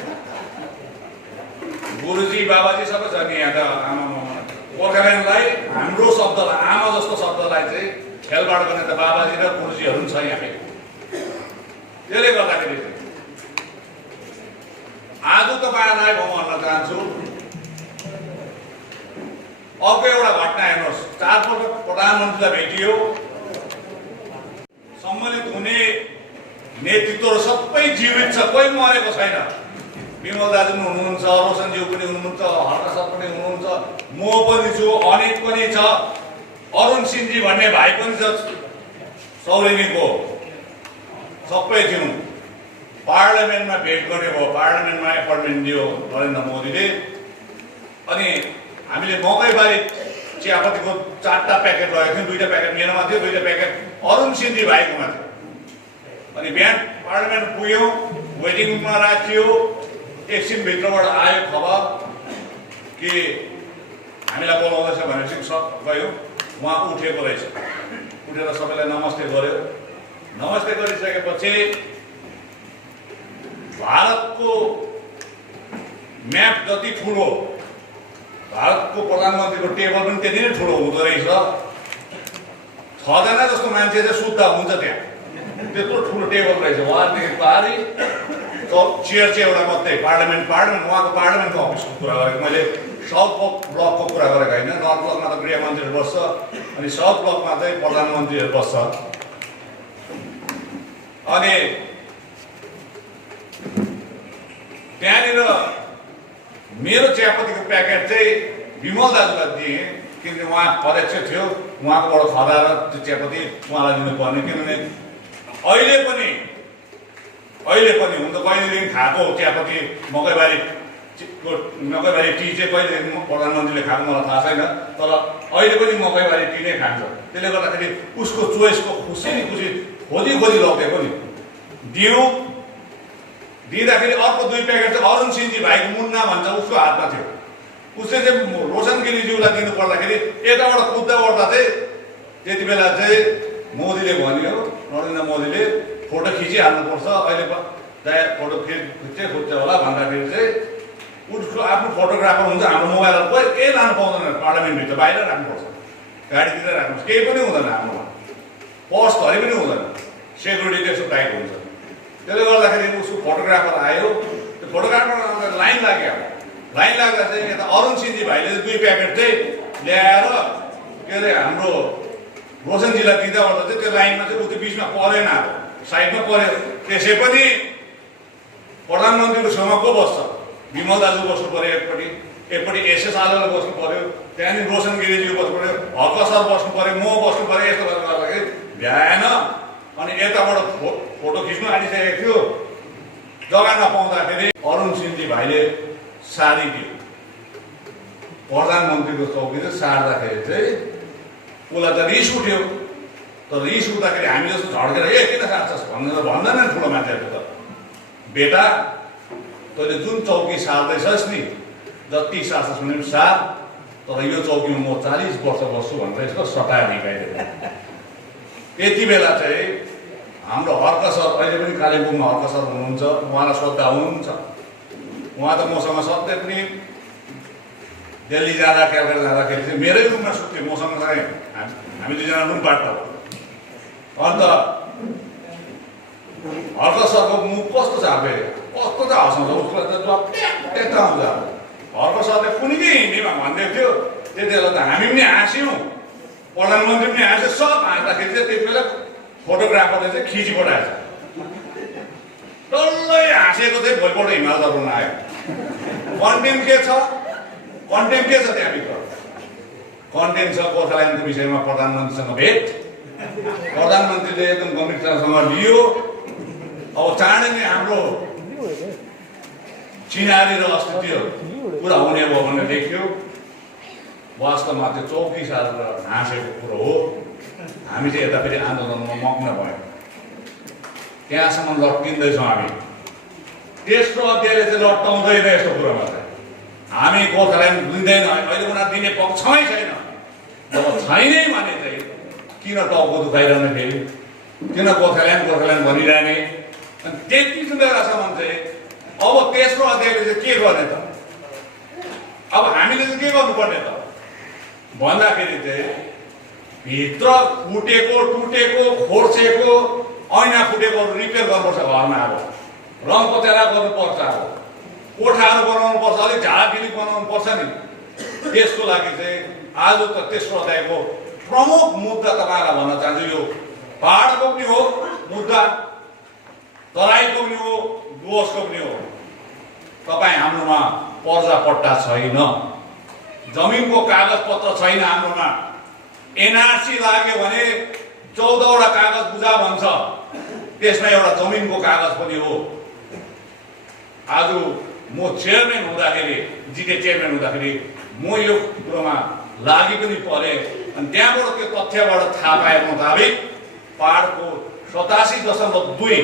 गुरुजी बाबाजी सबै छ नि यहाँ त। आमा गोर्खाल्यान्डलाई हाम्रो शब्दलाई आमा जस्तो शब्दलाई चाहिँ खेलबाड गर्ने त बाबाजी र गुरुजीहरू पनि छ यहाँ। त्यसले गर्दाखेरि आज तपाईँहरूलाई म भन्न चाहन्छु अर्को एउटा घटना हेर्नुहोस्। 4 पल्ट प्रधानमन्त्रीलाई भेटियो। सम्मिलित हुने नेतृत्वहरू सबै जीवित छ, कोही मरेको छैन। विमल दाजु पनि हुनुहुन्छ, रोशनज्यू पनि हुनुहुन्छ, हर्क सर पनि हुनुहुन्छ, म पनि छु, अनित पनि छ, अरुण सिंहजी भन्ने भाइ पनि छ सौरेनीको। सबै थियौँ। पार्लियामेन्टमा भेट गर्ने भयो। पार्लियामेन्टमा एपोइन्टमेन्ट दियो नरेन्द्र मोदीले। अनि हामीले मकैबारी चियापत्तीको 4टा प्याकेट लगेको थियौँ। 2टा प्याकेट मेरोमा थियो, 2टा प्याकेट अरुण सिंहजी भाइकोमा थियो। अनि बिहान पार्लियामेन्ट पुग्यौँ, वेटिङमा राखियो। एकछिनभित्रबाट आयो खबर कि हामीलाई बोलाउँदैछ भनेपछि सब गयो। उहाँ उठेको रहेछ। उठेर सबैलाई नमस्ते गर्यो। नमस्ते गरिसकेपछि भारतको म्याप जति ठुलो, भारतको प्रधानमन्त्रीको टेबल पनि त्यति नै ठुलो हुँदो रहेछ। 6 जना जस्तो मान्छे चाहिँ सुत्दा हुन्छ त्यहाँ। त्यत्रो ठुलो टेबल रहेछ। उहाँदेखि पारी चेयर चाहिँ एउटा मात्रै। पार्लियामेन्ट उहाँको पार्लियामेन्टको अफिसको कुरा गरेको मैले। साउथ ब्लकको कुरा गरेको होइन। नर्थ ब्लकमा त गृहमन्त्रीहरू बस्छ अनि साउथ ब्लकमा चाहिँ प्रधानमन्त्रीहरू बस्छ। अनि त्यहाँनिर मेरो चियापत्तीको प्याकेट चाहिँ विमल दाजुलाई दिएँ किनकि उहाँ अध्यक्ष थियो। उहाँकोबाट खदाएर त्यो चियापत्ती उहाँलाई दिनुपर्ने। किनभने अहिले पनि हुन त कहिलेदेखि खाएको चियापत्ती मकैबारी टी चाहिँ कहिलेदेखि प्रधानमन्त्रीले खाएको मलाई थाहा छैन। तर अहिले पनि मकैबारी टी नै खान्छ। त्यसले गर्दाखेरि उसको चोइसको खुसी खोजी लगिदिएको नि दियौँ। दिँदाखेरि अर्को 2 प्याकेट चाहिँ अरुण सिंहजी भाइको मुन्ना भन्छ उसको हातमा थियो। उसले चाहिँ रोशन गिरीज्यूलाई दिनु पर्दाखेरि यताबाट कुद्दा ओर्दा चाहिँ त्यति बेला चाहिँ मोदीले भन्यो, नरेन्द्र मोदीले फोटो खिचिहाल्नुपर्छ। अहिले फोटो खिच्छ होला भन्दाखेरि चाहिँ उसको आफ्नो फोटोग्राफर हुन्छ। हाम्रो मोबाइलहरू कोही केही लानु पाउँदैन। पार्लियामेन्टभित्र बाहिर राख्नुपर्छ, गाडीतिर राख्नुपर्छ। केही पनि हुँदैन हाम्रोमा। पर्स धरि पनि हुँदैन। सेक्युरिटी त्यस्तो टाइट हुन्छ। त्यसले गर्दाखेरि उसको फोटोग्राफर आयो। त्यो फोटोग्राफर आउँदा लाइन लाग्यो। लाइन लाग्दा चाहिँ यता अरुण सिंहजी भाइले 2 प्याकेट चाहिँ ल्याएर के अरे हाम्रो रोशनजीलाई दिँदा ओर्दा चाहिँ त्यो लाइनमा चाहिँ ऊ त्यो बिचमा परेन, साइडमा पऱ्यो। त्यसै पनि प्रधानमन्त्रीको छेउमा को बस्छ? विमल दाजु बस्नु पऱ्यो एकपट्टि, एकपट्टि एसएस आलोले बस्नु पर्यो, त्यहाँदेखि रोशन गिरिजी बस्नु पर्यो, हक सर बस्नु पर्यो, म बस्नु पर्यो, यस्तो गरेर गर्दाखेरि भ्याएन। अनि यताबाट फोटो खिच्नु आँटिसकेको थियो, जग्गा नपाउँदाखेरि अरुण सिंहजी भाइले सारिदियो। प्रधानमन्त्रीको चौकी चाहिँ सार्दाखेरि चाहिँ उसलाई त रिस उठ्यो। तर रिस उठ्दाखेरि हामी जस्तो झड्केर किन सार्छस् भनेर भन्दैन ठुलो मान्छेहरू त, बेटा तैँले जुन चौकी सार्दैछस् नि जति सार्छस् भने पनि सार, तर यो चौकीमा म 40 वर्ष बस्छु भनेर यसको सटाएर निकाइदियो। यति बेला चाहिँ हाम्रो हर्क सर, अहिले पनि कालिम्पोङमा हर्क सर हुनुहुन्छ, उहाँलाई श्रद्धा हुनुहुन्छ। उहाँ त मसँग सधैँ पनि दिल्ली जाँदा क्यालकाटा जाँदाखेरि चाहिँ मेरै रुममा सुत्थ्यो, मसँग चाहिँ हामी दुईजना रुम पार्टनर। अन्त हर्क सरको मुख कस्तो छ अब, कस्तो त हँसाउँछ, उसलाई त ट्याक्क आउँछ। हर्क सरले कुनै हिन्दीमा भनिदिएको थियो, त्यति बेला त हामी पनि हाँस्यौँ, प्रधानमन्त्री पनि हाँस्यो। सब हाँस्दाखेरि चाहिँ त्यति बेला फोटोग्राफरले चाहिँ खिची पठाएछ। डल्लै हाँसेको चाहिँ भोलिपल्ट हिमाल दर्पण आयो। कन्टेन्ट के छ? कन्टेन्ट के छ त्यहाँभित्र? कन्टेन्ट छ गोर्खाल्यान्डको विषयमा प्रधानमन्त्रीसँग भेट, प्रधानमन्त्रीले एकदम गम्भीरतासँग लियो। अब चाँडै नै हाम्रो चिनारी र अस्तित्व पुरा हुने भयो भनेर देखियो। वास्तवमा त्यो चौकी सारेर हाँसेको कुरो हो। हामी चाहिँ यता फेरि आन्दोलनमा मग्न भयौँ, त्यहाँसम्म लट्किँदैछौँ हामी। तेस्रो अध्यायले चाहिँ लट्काउँदैन यस्तो कुरोमा चाहिँ। हामी गोर्खाल्यान्ड दिँदैन, अहिले उनीहरू दिने पक्षमै छैन। जब छैनै भने चाहिँ किन टाउको दुखाइरहने, फेरि किन गोर्खाल्यान्ड भनिरहने? अनि त्यति बेलासम्म चाहिँ अब तेस्रो अध्यायले चाहिँ के गर्ने त? अब हामीले चाहिँ के गर्नुपर्ने त भन्दाखेरि चाहिँ भित्र फुटेको, टुटेको, खोर्सेको, ऐना फुटेकोहरू रिपेयर गर्नुपर्छ घरमा। अब रङ पत्यारा गर्नुपर्छ, अब कोठाहरू बनाउनु पर्छ, अलिक झाडाझिलिक बनाउनु पर्छ नि। त्यसको लागि चाहिँ आज त तेस्रो अध्यायको प्रमुख मुद्दा तपाईँलाई भन्न चाहन्छु, यो पहाडको पनि हो मुद्दा, तराईको पनि हो, डुवर्सको पनि हो। तपाईँ हाम्रोमा पर्जा पट्टा छैन, जमिनको कागज पत्र छैन हाम्रोमा। एनआरसी लाग्यो भने 14वटा कागज बुझा भन्छ, त्यसमा एउटा जमिनको कागज पनि हो। आज म चेयरम्यान हुँदाखेरि, जिटे चेयरम्यान हुँदाखेरि म यो कुरोमा लागि पनि परेँ। अनि त्यहाँबाट त्यो तथ्यबाट थाहा पाए मुताबिक पहाडको 87.2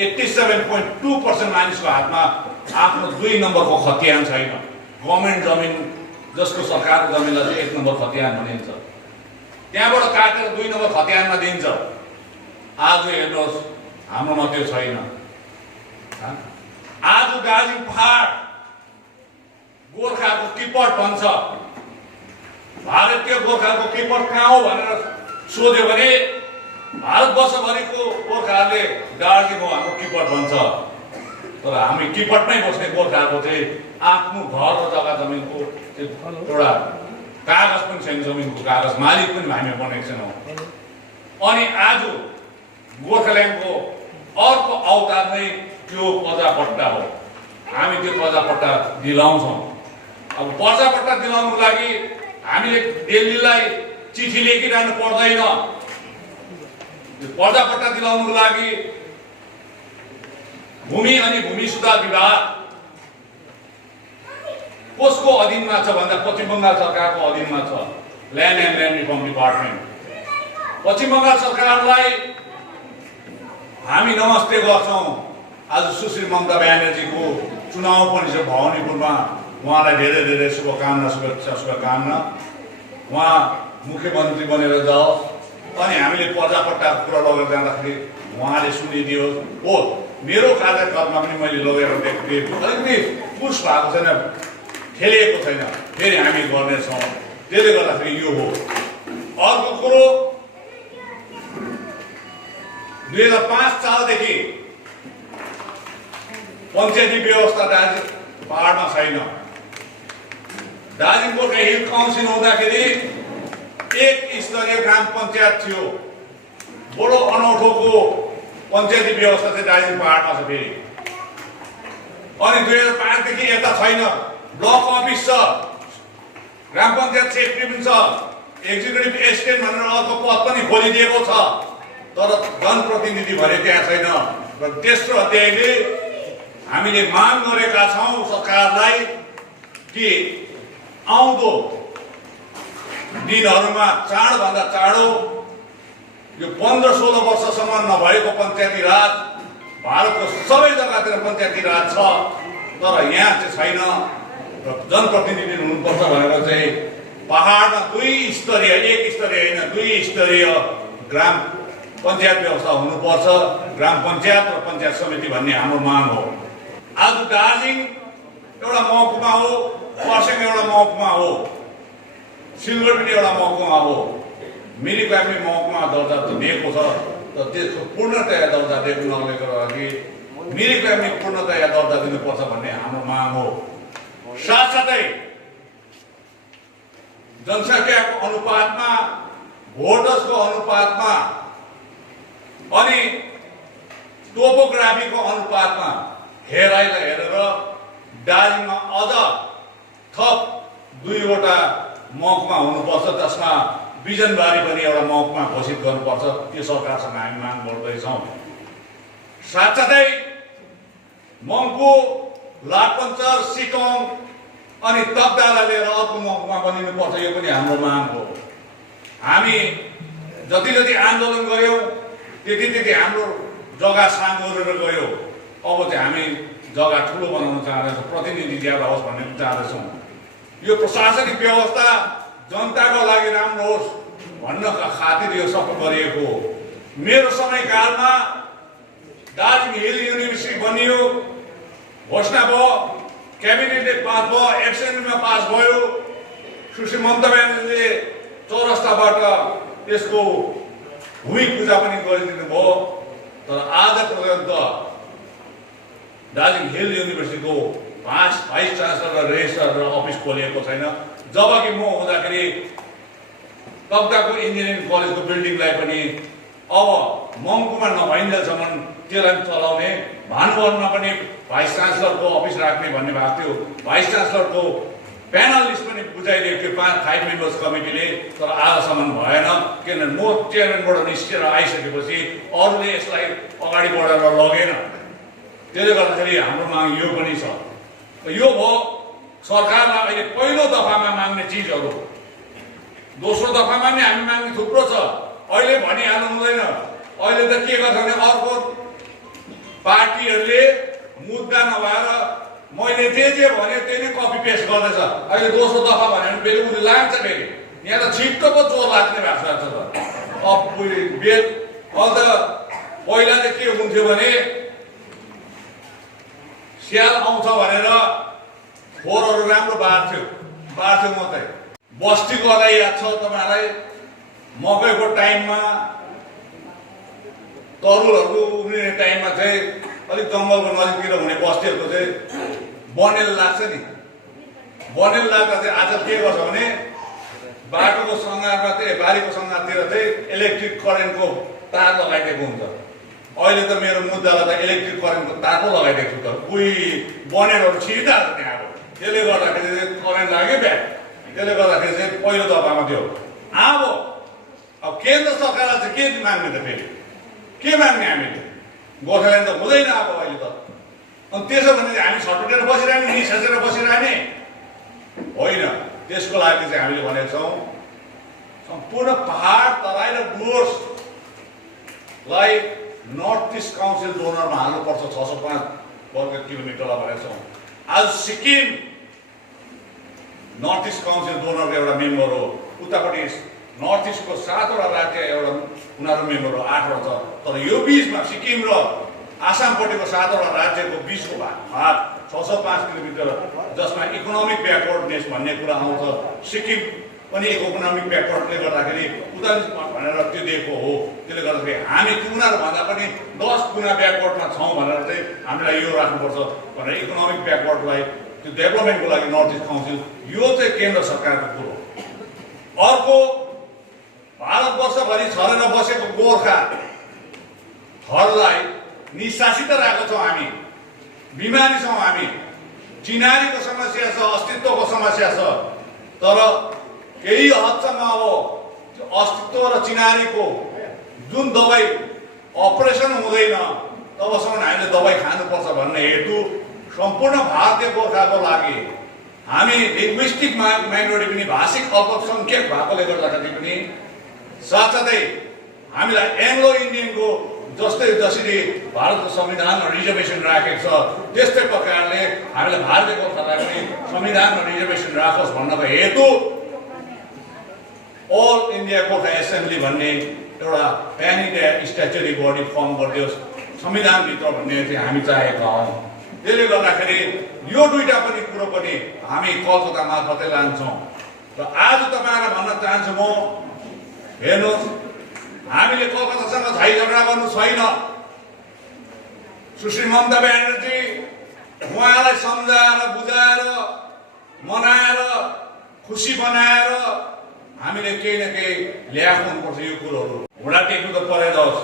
87.2% मानिसको हातमा आफ्नो 2 नम्बरको खतियान छैन। गभर्मेन्ट जमिन जसको सरकारको जमिनलाई चाहिँ 1 नम्बर खतियान भनिन्छ, त्यहाँबाट काटेर 2 नम्बर खतियानमा दिन्छ। आज हेर्नुहोस् हाम्रोमा त्यो छैन। आज दार्जिलिङ पहाड गोर्खाको किपट भन्छ। भारतीय गोर्खाको किपट कहाँ हो भनेर सोध्यो भने भारतवर्षभरिको गोर्खाहरूले दार्जिलिङ हो हाम्रो किपट भन्छ। तर हामी किपटमै बस्ने गोर्खाहरूको चाहिँ आफ्नो घर र जग्गा जमिनको एउटा कागज पनि छैन, जमिनको कागज मालिक पनि हामी बनेको छैनौँ। अनि आज गोर्खाल्यान्डको अर्को अवतार नै त्यो पर्जापट्टा हो। हामी त्यो पर्जापट्टा दिलाउँछौँ। अब पर्जापट्टा दिलाउनुको लागि हामीले दिल्लीलाई चिठी लेखिरहनु पर्दैन। पर्जापट्टा दिलाउनुको लागि भूमि अनि भूमि सुधार विभाग कसको अधीनमा छ भन्दा पश्चिम बङ्गाल सरकारको अधीनमा छ, land and land reform department. पश्चिम बङ्गाल सरकारलाई हामी नमस्ते गर्छौँ। आज सुश्री ममता ब्यानर्जीको चुनाव पनि छ भवानीपुरमा, उहाँलाई धेरै धेरै शुभकामना, शुभकामना। उहाँ मुख्यमन्त्री बनेर जाओस्। अनि हामीले पर्जापट्टाको कुरा लगेर जाँदाखेरि उहाँले सुनिदियो। हो, मेरो कार्यक्रममा पनि मैले लगेर देखेँ, अलिकति पुस भएको छैन, खेलिएको छैन, फेरि हामी गर्नेछौँ। त्यसले गर्दाखेरि यो हो। अर्को कुरो, 2005 सालदेखि पञ्चायती व्यवस्था दार्जिलिङ पहाडमा छैन। दार्जिलिङ गोर्खा हिल काउन्सिल हुँदाखेरि 1 स्तरीय ग्राम पञ्चायत थियो। बडो अनौठोको पञ्चायती व्यवस्था चाहिँ दार्जिलिङ पहाडमा छ फेरि। अनि 2005 देखि यता छैन। ब्लक अफिस छ, ग्राम पञ्चायत सेक्रेटरी पनि छ, एक्जिक्युटिभ एसिस्टेन्ट भनेर अर्को पद पनि खोलिदिएको छ, तर जनप्रतिनिधि भने त्यहाँ छैन। र तेस्रो अध्यायले हामीले माग गरेका छौँ सरकारलाई कि आउँदो दिनहरूमा चाँडोभन्दा चाँडो यो 15-16 वर्षसम्म नभएको पञ्चायती राज, भारतको सबै जग्गातिर पञ्चायती राज छ तर यहाँ चाहिँ छैन र जनप्रतिनिधि हुनुपर्छ भनेर चाहिँ पहाडमा 2 स्तरीय, 1 स्तरीय होइन 2 स्तरीय ग्राम पञ्चायत व्यवस्था हुनुपर्छ। ग्राम पञ्चायत र पञ्चायत समिति भन्ने हाम्रो माग हो। आज दार्जिलिङ एउटा महकुमा हो, खरसाङ एउटा महकुमा हो, सिलगढी पनि एउटा महकुमा हो। मिरिक पनि महकुमा दर्जा त दिएको छ, तर त्यसको पूर्णतया दर्जा दिएको नभएको लागि मिरिकलाई पनि पूर्णतया दर्जा दिनुपर्छ भन्ने हाम्रो माग हो। साथसाथै जनसङ्ख्याको अनुपातमा, भोटर्सको अनुपातमा अनि टोपोग्राफीको अनुपातमा हेराइलाई हेरेर दार्जिलिङमा अझ थप 2वटा महकुमा हुनुपर्छ, जसमा बिजनबारी पनि एउटा महकुमा घोषित गर्नुपर्छ। त्यो सरकारसँग हामी माग गर्दैछौँ। साथसाथै मङ्पू, लाटपन्चर, सिटोङ अनि तकदाहलाई लिएर अर्को महकुमा बनिनुपर्छ, यो पनि हाम्रो माग हो। हामी जति जति आन्दोलन गऱ्यौँ त्यति हाम्रो जग्गा सानो गरेर गयो। अब चाहिँ हामी जग्गा ठुलो बनाउन चाहँदैछौँ, प्रतिनिधि ज्यादा होस् भन्ने चाहँदैछौँ। यो प्रशासनिक व्यवस्था जनताको लागि राम्रो होस् भन्नका खातिर यो सबै गरिएको हो। मेरो समयकालमा दार्जिलिङ हिल युनिभर्सिटी बनियो, घोषणा भयो, क्याबिनेटले पास भयो, एसेम्ब्लीमा पास भयो। सुश्री ममता ब्यानर्जीले चौरस्ताबाट त्यसको भूमि पूजा पनि गरिदिनु भयो। तर आज पर्यन्त दार्जिलिङ हिल युनिभर्सिटीको भाइस चान्सलर र रेजिस्ट्रार र अफिस खोलिएको छैन। जबकि म हुँदाखेरि तकदाहको इन्जिनियरिङ कलेजको बिल्डिङलाई पनि अब मङ्पूमा नभइन्जेलसम्म त्यसलाई चलाउने, भानुभवनमा पनि भाइस चान्सलरको अफिस राख्ने भन्ने भएको थियो। भाइस चान्सलरको प्यानल लिस्ट पनि बुझाइदिएको थियो 5 मेम्बर्स कमिटीले, तर आजसम्म भएन। किनभने म चेयरम्यानबाट निस्केर आइसकेपछि अरूले यसलाई अगाडि बढाएर लगेन। त्यसले गर्दाखेरि हाम्रो माग यो पनि छ। यो भयो सरकारमा अहिले पहिलो दफामा माग्ने चिजहरू। दोस्रो दफामा नि हामी माग्ने थुप्रो छ, अहिले भनिहाल्नु हुँदैन। अहिले त के गर्छ भने अर्को पार्टीहरूले मुद्दा नभएर मैले जे भने त्यही नै कपी पेस्ट गर्दैछ। अहिले दोस्रो दफा भन्यो भने फेरि उसले लान्छ फेरि। यहाँ त छिट्टो पो जोर लाग्ने भएको छ त। अब बेद अन्त पहिला चाहिँ के हुन्थ्यो भने स्याल आउँछ भनेर खोरहरू राम्रो बार्थ्यो मात्रै। बस्तीको लागि याद छ तपाईँहरूलाई, मकैको टाइममा, तरुलहरू उम्रिने टाइममा चाहिँ अलिक जङ्गलको नजिकतिर हुने बस्तीहरूको चाहिँ बनेल लाग्छ नि। बनेल लाग्दा चाहिँ आज के गर्छ भने बाटोको सङ्घारमा चाहिँ बारीको सङ्घारतिर चाहिँ इलेक्ट्रिक करेन्टको तार लगाइदिएको हुन्छ। अहिले त मेरो मुद्दालाई त इलेक्ट्रिक करेन्टको तार पो लगाइदिएको छु, त कोही बनेलहरू छिरिहाल्छ त्यहाँ। अब त्यसले गर्दाखेरि चाहिँ करेन्ट लाग्यो ब्याग। त्यसले गर्दाखेरि चाहिँ पहिलो दफामा थियो। अब केन्द्र सरकारलाई चाहिँ के माग्ने त फेरि के माग्ने हामीले? गोर्खाल्यान्ड त हुँदैन अब अहिले त। अनि त्यसो भने चाहिँ हामी छटपटेर बसिरहने, निसासेर बसिरहने होइन। त्यसको लागि चाहिँ हामीले भनेका छौँ सम्पूर्ण पहाड, तराई र डुवर्सलाई नर्थ इस्ट काउन्सिल डोनरमा हाल्नुपर्छ 605 वर्ग किलोमिटरलाई भनेका छौँ। आज सिक्किम नर्थ इस्ट काउन्सिल डोनरको एउटा मेम्बर हो। उतापट्टि नर्थ इस्टको 7वटा राज्य एउटा उनीहरू मेम्बर हो, 8वटा छ। तर यो बिचमा सिक्किम र आसामपट्टिको 7वटा राज्यको बिचको भाग 605 किलोमिटर, जसमा इकोनोमिक ब्याकवर्डनेस भन्ने कुरा आउँछ। सिक्किम पनि इकोनोमिक ब्याकवर्डले गर्दाखेरि 45 भनेर त्यो दिएको हो। त्यसले गर्दाखेरि हामी उनीहरूभन्दा पनि 10 गुणा ब्याकवर्डमा छौँ भनेर चाहिँ हामीलाई यो राख्नुपर्छ भनेर इकोनोमिक ब्याकवर्डलाई त्यो डेभलपमेन्टको लागि नर्थ इस्ट काउन्सिल यो चाहिँ केन्द्र सरकारको कुरो। अर्को भारतवर्षभरि छरेर बसेको गोर्खाहरूलाई निशासित राखेको छौँ हामी, बिमारी छौँ हामी। चिनारीको समस्या छ, अस्तित्वको समस्या छ। तर केही हदसम्म अब त्यो अस्तित्व र चिनारीको जुन दबाई अपरेसन हुँदैन तबसम्म हामीले दबाई खानुपर्छ भन्ने हेतु सम्पूर्ण भारतीय गोर्खाको लागि हामी लिङ्ग्विस्टिक माइनोरिटी पनि भाषिक अल्पसङ्ख्यक भएकोले गर्दाखेरि पनि साथसाथै हामीलाई एङ्ग्लो इन्डियनको जसरी भारतको संविधानमा रिजर्भेसन राखेको छ त्यस्तै प्रकारले हामीलाई भारतीय गोर्खालाई पनि संविधानमा रिजर्भेसन राखोस् भन्नको हेतु अल इन्डिया गोर्खा एसेम्ब्ली भन्ने एउटा PAN India statutory body form गरिदियोस् संविधानभित्र भन्ने चाहिँ हामी चाहेका हौँ। त्यसले गर्दाखेरि यो दुईटा पनि कुरो पनि हामी कलकत्ता मार्फतै लान्छौँ। र आज तपाईँहरूलाई भन्न चाहन्छु म, हेर्नुहोस्, हामीले कलकत्तासँग झै झगडा गर्नु छैन। सुश्री ममता ब्यानर्जी उहाँलाई सम्झाएर बुझाएर मनाएर खुसी बनाएर हामीले केही न केही ल्याएको हुनुपर्छ। यो कुरोहरू घुँडा टेक्नु त परेर जाओस्,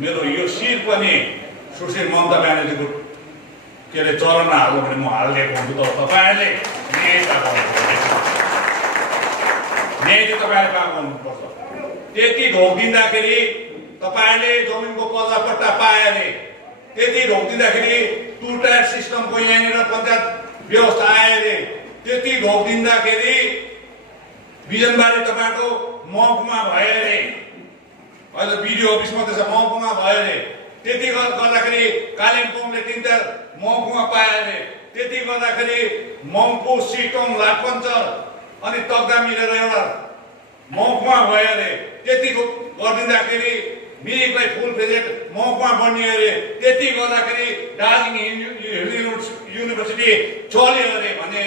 मेरो यो शिर पनि सुश्री ममता ब्यानर्जीको के अरे चरणमा हाल्नु भने म हालिदिएको हुन्छु। तर तपाईँहरूले न्याय चाहिँ तपाईँहरूले पाएको हुनुपर्छ। त्यति ढोकिदिँदाखेरि तपाईँहरूले जमिनको पर्दापट्टा पाए अरे, त्यति ढोकिदिँदाखेरि टु टायर सिस्टमको यहाँनिर पञ्चायत व्यवस्था आए अरे, त्यति ढोकिदिँदाखेरि बिजनबारी तपाईँको महकुमा भयो अरे, अहिले बिडिओ अफिस मात्रै छ महकुमा भयो अरे, त्यति गर्दाखेरि कालिम्पोङले 3 महकुमा पाए अरे, त्यति गर्दाखेरि मङ्पू सिटोङ लाठपन्चर अनि तक्दा मिलेर एउटा महकुमा भयो अरे, त्यति गरिदिँदाखेरि मिरिकलाई फुल फेजेड महकुमा बनियो अरे, त्यति गर्दाखेरि दार्जिलिङ युनिभर्सिटी चल्यो अरे भने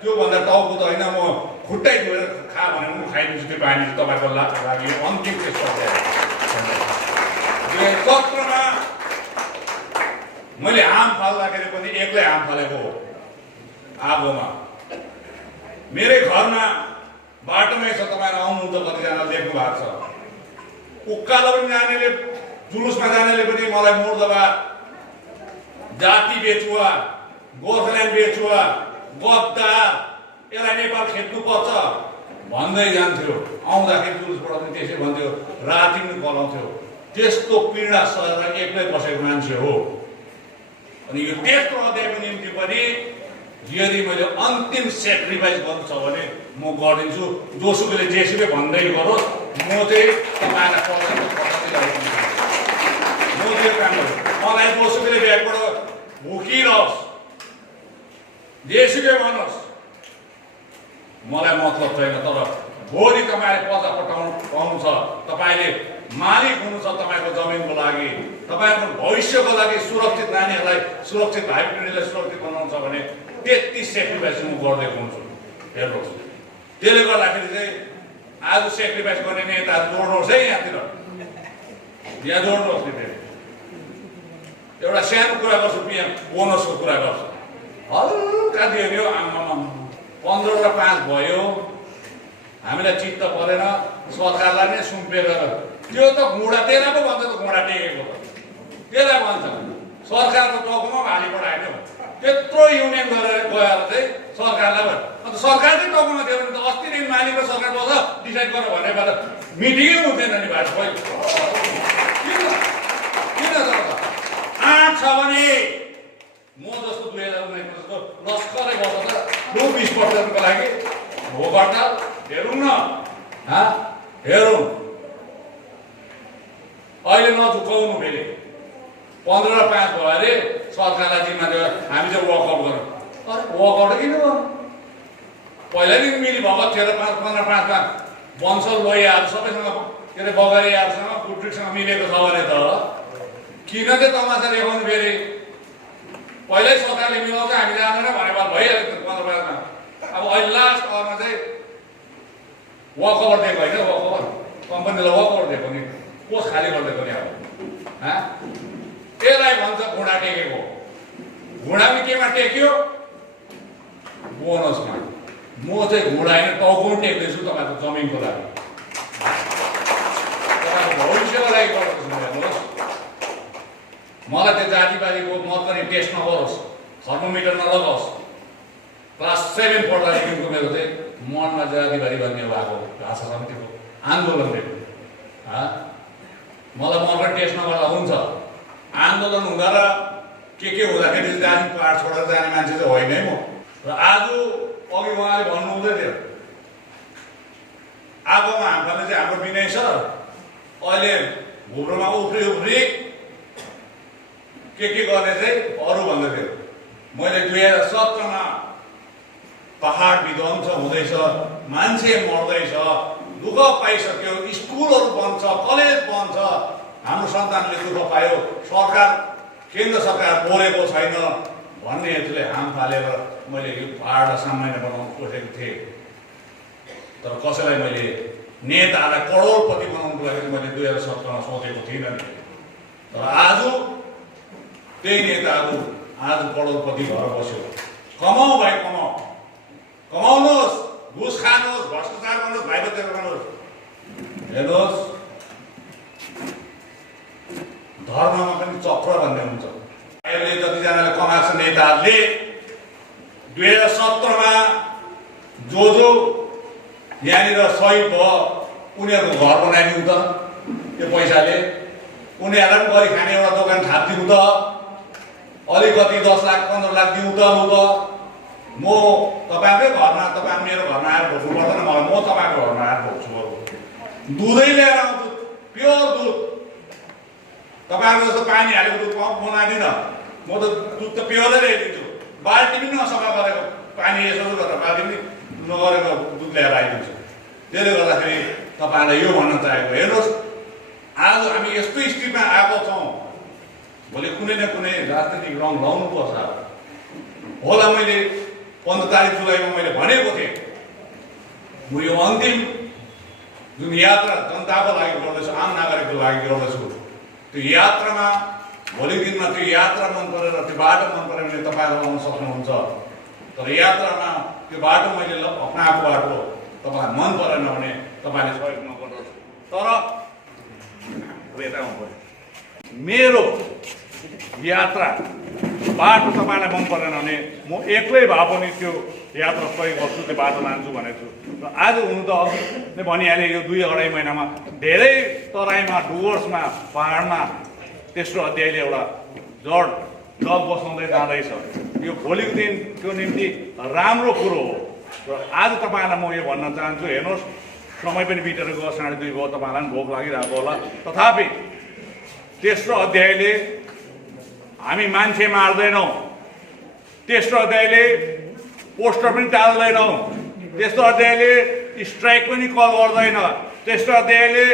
त्योभन्दा टाउको त होइन। म खुट्टै धोएर खा भने म खाइदिन्छु त्यो पानी चाहिँ तपाईँको लागि अन्तिम सत्रमा मैले आम फाल्दाखेरि पनि एक्लै आम फालेको हो। आगोमा मेरै घरमा बाटोमै छ, तपाईँहरू आउनुहुन्छ कतिजना देख्नु भएको छ। उकालो पनि जानेले जुलुसमा जानेले पनि मलाई मुर्दाबाद, जाति बेचुवा, गोर्खाल्यान्ड बेचुवा, गद्दार, यसलाई नेपाल खेद्नुपर्छ भन्दै जान्थ्यो। आउँदाखेरि जुलुसबाट पनि त्यसै भन्थ्यो, राति पनि कराउँथ्यो। त्यस्तो पीडा सहेर एक्लै बसेको मान्छे हो। अनि यो तेस्रो अध्यायको निम्ति पनि यदि मैले अन्तिम सेक्रिफाइस गर्नु छ भने म गरिदिन्छु। जोसुकैले जेसुकै भन्दै गरोस्, म चाहिँ तपाईँलाई पठाउँदै म त्यो काम गर्छु। मलाई जोसुकैले ब्यागबाट भुकिरहोस्, जेसुकै भनोस्, मलाई मतलब छैन। तर भोलि तपाईँले पैसा पाउनु छ, तपाईँले मालिक हुनु छ तपाईँको जमिनको लागि, तपाईँको भविष्यको लागि सुरक्षित नानीहरूलाई सुरक्षित भाइ बहिनीलाई सुरक्षित बनाउनु छ भने त्यति सेक्रिफाइस म गरिदिएको हुन्छु। हेर्नुहोस्, त्यसले गर्दाखेरि चाहिँ आज सेक्रिफाइस गर्ने नेताहरू जोड्नुहोस् है, यहाँतिर यहाँ जोड्नुहोस् नि। फेरि एउटा सानो कुरा गर्छु, पिएम बोनसको कुरा गर्छु। हल्का दियो नि, आमामा 15 र 5 भयो, हामीलाई चित्त परेन, सरकारलाई नै सुम्पेर त्यो त घुँडा त्यसलाई पो भन्छ, त घुँडा टेकेको त त्यसलाई भन्छ। सरकारको टाउकोमा हाली पठायो, त्यत्रो युनियन गरेर गएर चाहिँ सरकारलाई भयो। अन्त सरकारकै टाउकोमा थियो भने त अस्ति दिन मालिक र सरकार बस्छ डिसाइड गर भनेबाट मिटिङै हुँदैन नि भाइ। किन आँट छ भने म जस्तो 2019 लस्करै गर्छ त 20% लागि हो हडताल हेरौँ न, हेरौँ। अहिले नझुकाउनु, फेरि 15 र 5 भयो अरे, सरकारलाई जिम्मा दियो हामी चाहिँ वर्कआउट गरौँ। अरे वर्कआउट किन गर्नु? पहिल्यैदेखि मिली भगत थियो र 15-5मा वंशल लोहियाहरू सबैसँग के अरे बगरियाहरूसँग गुट्रीसँग मिलेको छ भने त किन चाहिँ तमासा देखाउनु? फेरि पहिल्यै सरकारले मिलाउँछ, हामी जाँदैन भने बात भइहाल्यो 15-5मा। अब अहिले लास्ट अवरमा चाहिँ वर्कओभर दिएको होइन, वर्कओभर कम्पनीलाई वर्कओभर दिएको नि, पोस्ट खाली गरिदिएको नि। अब त्यसलाई भन्छ घुँडा टेकेको। घुँडा पनि केमा टेक्यो? बोनसमा। म चाहिँ घुँडा होइन टाउको पनि टेक्दैछु तपाईँको जमिनको लागि, तपाईँको भविष्यको लागि गर्दैछु। हेर्नुहोस्, मलाई त्यो जातिवादीको मतलबी टेस्ट नगरोस्, थर्मोमिटर नलगाओस्। क्लास 7 पढ्दादेखिको मेरो चाहिँ मनमा जातिवादी भन्ने भएको भाषा समितिको आन्दोलनले मलाई मनको टेस्ट नगर्दा हुन्छ। आन्दोलन हुँदा र के हुँदाखेरि जाने पाहाड छोडेर जाने मान्छे चाहिँ होइन है म। र आज अघि उहाँले भन्नुहुँदै थियो आगोमा हामीले चाहिँ हाम्रो विनय सर अहिले भुप्रोमा उफ्री के गर्ने चाहिँ अरू भन्दै थियो। मैले 2017मा पहाड विध्वंस हुँदैछ, मान्छे मर्दैछ, दुःख पाइसक्यो, स्कुलहरू बन्छ, कलेज बन्छ, हाम्रो सन्तानले दुःख पायो, सरकार केन्द्र सरकार बोलेको छैन भन्ने हेतुले हाम फालेर मैले यो पहाडलाई सामान्य बनाउन खोजेको थिएँ। तर कसैलाई मैले नेतालाई करोडपति बनाउनुको लागि मैले 2017मा सोचेको थिइनँ नि। तर आज त्यही नेताहरू आज करोडपति भएर बस्यो। कमाऊ भाइ कमाऊ, कमाउनुहोस्, घुस खानुहोस्, भ्रष्टाचार गर्नुहोस्, भाइ बच्चा गर्नुहोस्। हेर्नुहोस् धर्ममा पनि चक्र भन्ने हुन्छ। अहिले जतिजनाले कमाएको छ नेताहरूले 2017मा जो यहाँनिर सहिद भयो उनीहरूको घर बनाइदिउँ त त्यो पैसाले, उनीहरूलाई पनि गरी खाने एउटा दोकान थापिदिउँ त, अलिकति 10 लाख 15 लाख दिउँ त। लु त म तपाईँकै घरमा, तपाईँ मेरो घरमा आएर भोग्नु पर्दैन मलाई, म तपाईँको घरमा आएर भोग्छु। दुधै लिएर आउँछु, प्योर दुध, तपाईँहरूको जस्तो पानी हालेको दुध बनाइदिनँ म त। दुध त प्योरै ल्याइदिन्छु, बाल्टी पनि नसफा गरेको पानी यसो गरेर बाल्टी पनि नगरेको दुध ल्याएर आइदिन्छु। त्यसले गर्दाखेरि तपाईँलाई यो भन्न चाहेको, हेर्नुहोस् आज हामी यस्तो स्थितिमा आएको छौँ, भोलि कुनै न कुनै राजनीतिक रङ लाउनुपर्छ होला। मैले 15 तारिक जुलाईमा मैले भनेको थिएँ म यो अन्तिम जुन यात्रा जनताको लागि गर्दैछु, आम नागरिकको लागि गर्दैछु, त्यो यात्रामा भोलि दिनमा त्यो यात्रा मन परेर त्यो बाटो मन पऱ्यो भने तपाईँहरू आउन सक्नुहुन्छ। तर यात्रामा त्यो बाटो मैले अप्नाएको बाटो तपाईँलाई मन परेन भने तपाईँले सहयोग नगर्नुहोस्। तर मेरो यात्रा बाटो तपाईँलाई मन परेन भने म एक्लै भए पनि त्यो यात्रा तय गर्छु, त्यो बाटो लान्छु भनेको छु। र आज हुनु त अघि नै भनिहालेँ, यो 2-2.5 महिनामा धेरै तराईमा, डुवर्समा, पहाडमा तेस्रो अध्यायले एउटा जड बसाउँदै जाँदैछ। यो भोलिको दिनको निम्ति राम्रो कुरो हो। र आज तपाईँलाई म यो भन्न चाहन्छु, हेर्नुहोस् समय पनि बितेर गयो, 2:30 भयो, तपाईँलाई पनि भोक लागिरहेको होला। तथापि तेस्रो अध्यायले हामी मान्छे मार्दैनौँ, तेस्रो अध्यायले पोस्टर पनि टाल्दैनौँ, तेस्रो अध्यायले स्ट्राइक पनि कल गर्दैन, तेस्रो अध्यायले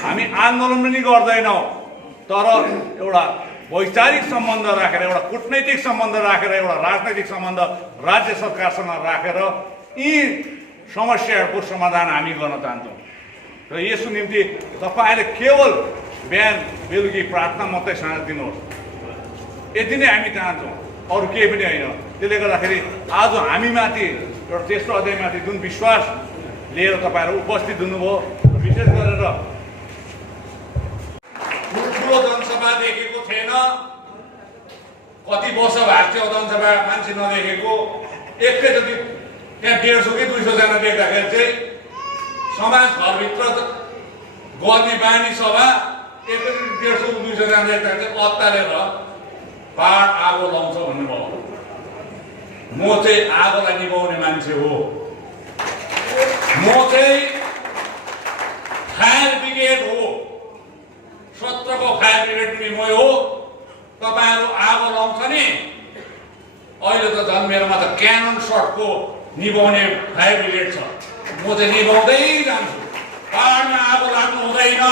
हामी आन्दोलन पनि गर्दैनौँ। तर एउटा वैचारिक सम्बन्ध राखेर, एउटा कूटनैतिक सम्बन्ध राखेर, एउटा राजनैतिक सम्बन्ध राज्य सरकारसँग राखेर यी समस्याहरूको समाधान हामी गर्न चाहन्छौँ। र यसको निम्ति तपाईँले केवल बिहान बेलुकी प्रार्थना मात्रै साँझ दिनुहोस्, यति नै हामी चाहन्छौँ, अरू केही पनि होइन। त्यसले गर्दाखेरि आज हामीमाथि एउटा तेस्रो अध्यायमाथि जुन विश्वास लिएर तपाईँहरू उपस्थित हुनुभयो, विशेष गरेर ठुलो जनसभा देखेको थिएन, कति वर्ष भएको थियो जनसभा मान्छे नदेखेको, एकैचोटि त्यहाँ 150 कि 200 जना देख्दाखेरि चाहिँ समाज घरभित्र गर्ने बानी सभा एकैचोटि 150-200 जना देख्दाखेरि चाहिँ अत्तालेर पहाड आगो लाउँछ भन्नुभयो। म चाहिँ आगोलाई निभाउने मान्छे हो, म चाहिँ फायर ब्रिगेड हो, 17 को फायर ब्रिगेड पनि मै हो। तपाईँहरू आगो लाउँछ नि, अहिले त झन् मेरोमा त क्यानन सटको निभाउने फायर ब्रिगेड छ, म चाहिँ निभाउँदै जान्छु। पहाडमा आगो लाग्नु हुँदैन,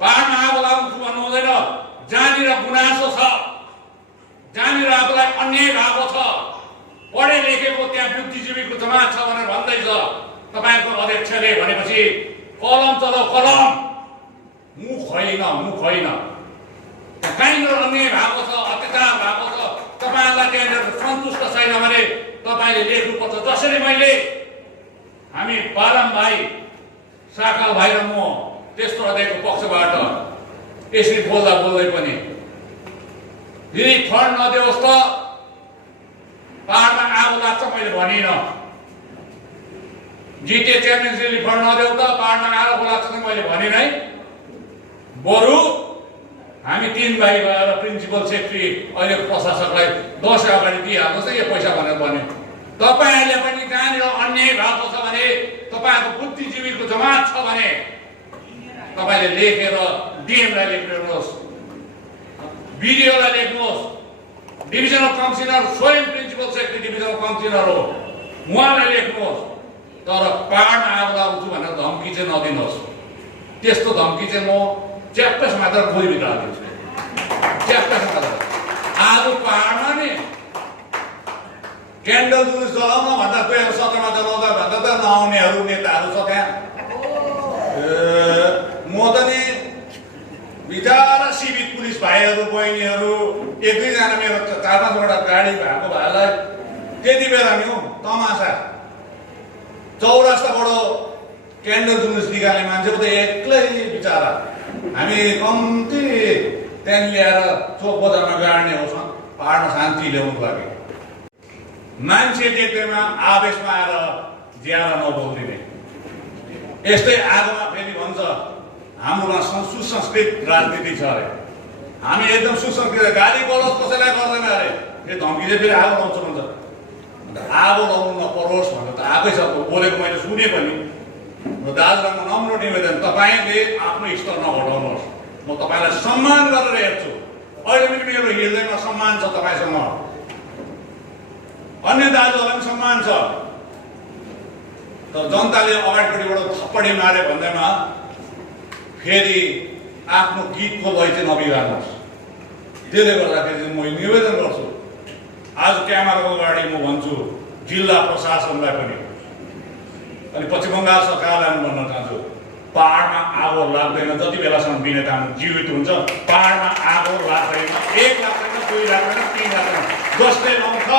पहाडमा आगो लाग्नु भन्नु हुँदैन। जहाँनिर गुनासो छ, जहाँनिर आफूलाई अन्याय भएको छ, पढे लेखेको त्यहाँ बुद्धिजीवीको जमात छ भनेर भन्दैछ तपाईँको अध्यक्षले भनेपछि कलम चलाऊ कलम, मुख होइन, मुख होइन। कहीँनिर अन्याय भएको छ, अत्याचार भएको छ, तपाईँहरूलाई त्यहाँनिर सन्तुष्ट छैन भने तपाईँले लेख्नुपर्छ। जसरी मैले हामी बालम भाइ, साकाल भाइ र म तेस्रो अध्यायको पक्षबाट यसरी बोल्दा बोल्दै पनि रिलिफ फन्ड नदियोस् त पहाडमा आगो लाग्छ मैले भनिनँ। जिटिए च्याम्पियन्स रिलिफ फन्ड नदेऊ त पहाडमा आगो लाग्छ नि मैले भनिनँ है। बरु हामी 3 भाइ भएर प्रिन्सिपल सेक्रेटरी अहिले प्रशासकलाई दसैँ अगाडि दिइहाल्नुहोस् है यो पैसा भनेर भन्यो। तपाईँहरूले पनि कहाँनिर अन्याय भएको छ भने तपाईँहरूको बुद्धिजीवीको जमात छ भने तपाईँले लेखेर डिएमलाई लेख्नुहोस्, बिडिओलाई लेख्नुहोस्, डिभिजनल काउन्सिलर स्वयं प्रिन्सिपल सेक्रेटरी डिभिजनल काउन्सिलर हो उहाँलाई लेख्नुहोस्। तर पहाडमा आगो लगाउँछु भनेर धम्की चाहिँ नदिनुहोस्। त्यस्तो धम्की चाहिँ म च्याप्पस मात्र गोलीभित्र हालिदिन्छु। च्याप्पस मात्र आगो पहाडमा नि क्यान्डल जुलुस जलाउन भन्दा 2017मा जलाउँदा भन्दा त नआउनेहरू नेताहरू छ त्यहाँ। म त नि बिचारा सिभिक पुलिस भाइहरू बहिनीहरू 1-2जना मेरो 4-5वटा गाडी भएको भाइलाई त्यति बेला नि हो तमासा चौरास्ताबाट क्यान्डल जुलुस निकाल्ने मान्छेको त एक्लै बिचारा हामी कम्ती त्यहाँ ल्याएर चोक बजारमा गाड्ने हो पहाडमा शान्ति ल्याउनुको लागि। मान्छे देख्दैमा आवेशमा आएर ज्यादा नबोलिदिने। यस्तै आगोमा फेरि भन्छ हाम्रोमा सुसंस्कृत राजनीति छ अरे। हामी एकदम सुसंस्कृत गाली गलौज कसैलाई गर्दैन अरे। फेरि धम्कीले फेरि आगो लाउँछ भन्छ। आगो लाउनु नपरोस् भनेर त आफै छ बोलेको मैले सुने पनि। दाजुलाई म नम्र निवेदन तपाईँले आफ्नो स्तर नघटाउनुहोस्। म तपाईँलाई सम्मान गरेर हेर्छु। अहिले पनि मेरो हृदयमा सम्मान छ तपाईँसँग, अन्य दाजुहरूलाई पनि सम्मान छ। तर जनताले अगाडिपट्टिबाट थप्पडी मारे भन्दैमा फेरि आफ्नो गीतको लय चाहिँ नबिगार्नुहोस्। त्यसले गर्दाखेरि म निवेदन गर्छु आज क्यामेराको अगाडि म भन्छु जिल्ला प्रशासनलाई पनि अनि पश्चिम बङ्गाल सरकारलाई पनि भन्न चाहन्छु पहाडमा आगो लाग्दैन जति बेलासम्म विनय तामाङ जीवित हुन्छ। पहाडमा आगो लाग्दैन, 1 लाग्दैन, 2 लाग्दैन, 3 लाग्दैन। जसले लाउँछ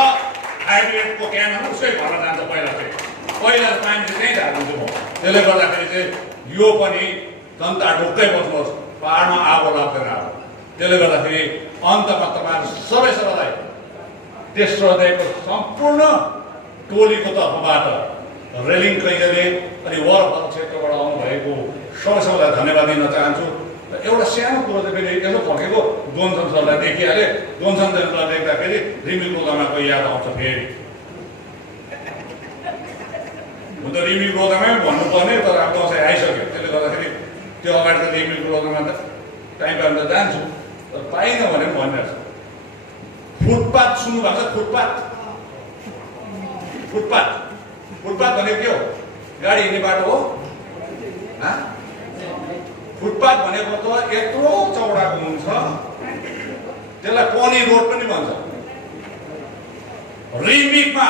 हाइड्रेटको क्यान उसकै भर्न जान्छ। पहिला पानी चाहिँ त्यहीँ झारिदिन्छु म। त्यसले गर्दाखेरि चाहिँ यो पनि जनता ढुक्कै बस्नुहोस्, पहाडमा आगो लाग्दैन। त्यसले गर्दाखेरि अन्तमा तपाईँहरू सबैलाई तेस्रो अध्यायको सम्पूर्ण टोलीको तर्फबाट रेलिङ कैदले अनि वरपर क्षेत्रबाट आउनुभएको सबैलाई धन्यवाद दिन चाहन्छु। एउटा सानो कुरो चाहिँ फेरि यसो फर्केको जोन्सन सरलाई देखिहालेँ। जोन्सन सरलाई देख्दाखेरि रिमिल गोदामाको याद आउँछ। फेरि म त रिमिल गोदामै भन्नुपर्ने तर अब दसैँ आइसक्यो। त्यसले गर्दाखेरि त्यो अगाडि त रिमिल गोदामा त टाइम पाएर त जान्छु तर पाइनँ भने पनि भनिरहेको छ। फुटपाथ सुन्नुभएको छ? फुटपाथ फुटपाथ भनेको के हो? गाडी हिँड्ने बाटो हो। फुटपाथ भनेको त यत्रो चौडाको हुन्छ, त्यसलाई पनी रोड पनि भन्छ। रिम्बिकमा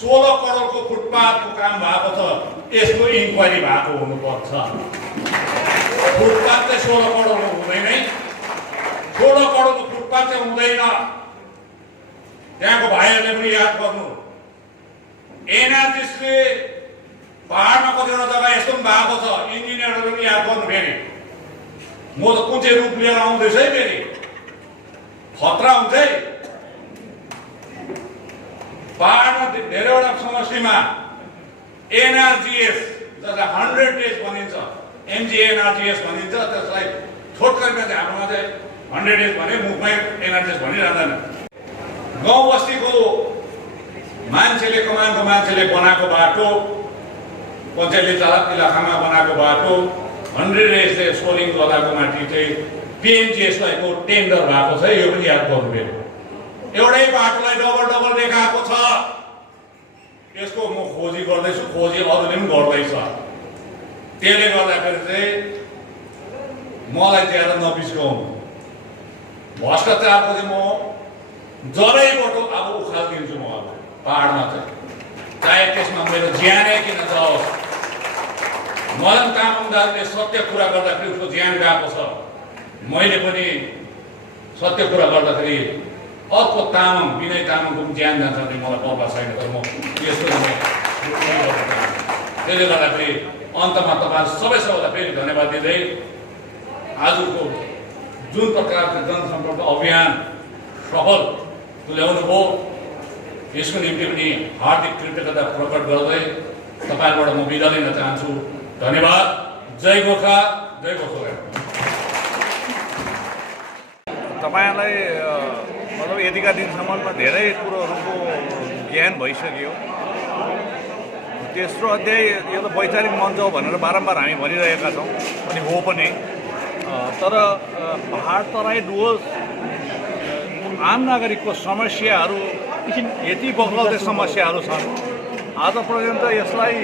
16 करोडको फुटपाथको काम भएको छ। यसको इन्क्वायरी भएको हुनुपर्छ। फुटपाथ चाहिँ 16 करोडको हुँदैन। 16 करोडको फुटपाथ चाहिँ हुँदैन। त्यहाँको भाइहरूले पनि याद गर्नु। एनआरजिसले पहाडमा कतिवटा जग्गा यस्तो पनि भएको छ, इन्जिनियरहरू पनि याद गर्नु। फेरि म त कुन चाहिँ रूप लिएर आउँदैछ है, फेरि खतरा हुन्छ है। पहाडमा धेरैवटा समष्टिमा एनआरजिएस जसलाई 100 डेज भनिन्छ, एमजिएनआरजिएस भनिन्छ, त्यसलाई छोटकरीमा चाहिँ हाम्रोमा चाहिँ 100 डेज भने मुखमै एनआरजिएस भनिरहँदैन। गाउँ बस्तीको मान्छेले, कमानको मान्छेले बनाएको बाटो, पञ्चायतले चालक इलाकामा बनाएको बाटो 100 डेजले सोलिङ गलाको माथि चाहिँ पिएमजिएसलाई को टेन्डर भएको छ। यो पनि याद गर्नु फेरि। एउटै बाटोलाई डबल देखाएको छ। यसको म खोजी गर्दैछु, खोजी अरूले पनि गर्दैछ। त्यसले गर्दाखेरि चाहिँ मलाई ज्यादा नबिस्काउनु। भ्रष्टाचारको चाहिँ म जरैबाट अब उखालिदिन्छु। म अब पहाडमा चाहिँ चाहे त्यसमा मेरो ज्यानै किन जाओस्। मदन तामाङ दाजुले सत्य कुरा गर्दाखेरि उसको ज्यान गएको छ। मैले पनि सत्य कुरा गर्दाखेरि अर्को तामाङ, विनय तामाङको पनि ज्यान जान्छ भने मलाई पर्वा छैन। तर म यस्तो त्यसले गर्दाखेरि अन्तमा तपाईँहरू सबैलाई फेरि धन्यवाद दिँदै आजको जुन प्रकारको जनसम्पर्क अभियान सफल तुल्याउनु भयो यसको निम्ति पनि हार्दिक कृतज्ञता प्रकट गर्दै तपाईँबाट म बिदा लिन चाहन्छु। धन्यवाद। जय गोर्खा, जय गोर्खा। तपाईँलाई मतलब यतिका दिनसम्ममा धेरै कुरोहरूको ज्ञान भइसक्यो। तेस्रो अध्याय यो त वैचारिक मञ्च हो भनेर बारम्बार हामी भनिरहेका छौँ, अनि हो पनि। तर पहाड तराई डुवर्स आम नागरिकको समस्याहरू यति बग्लाउँदै समस्याहरू छन्। आज पर्यन्त यसलाई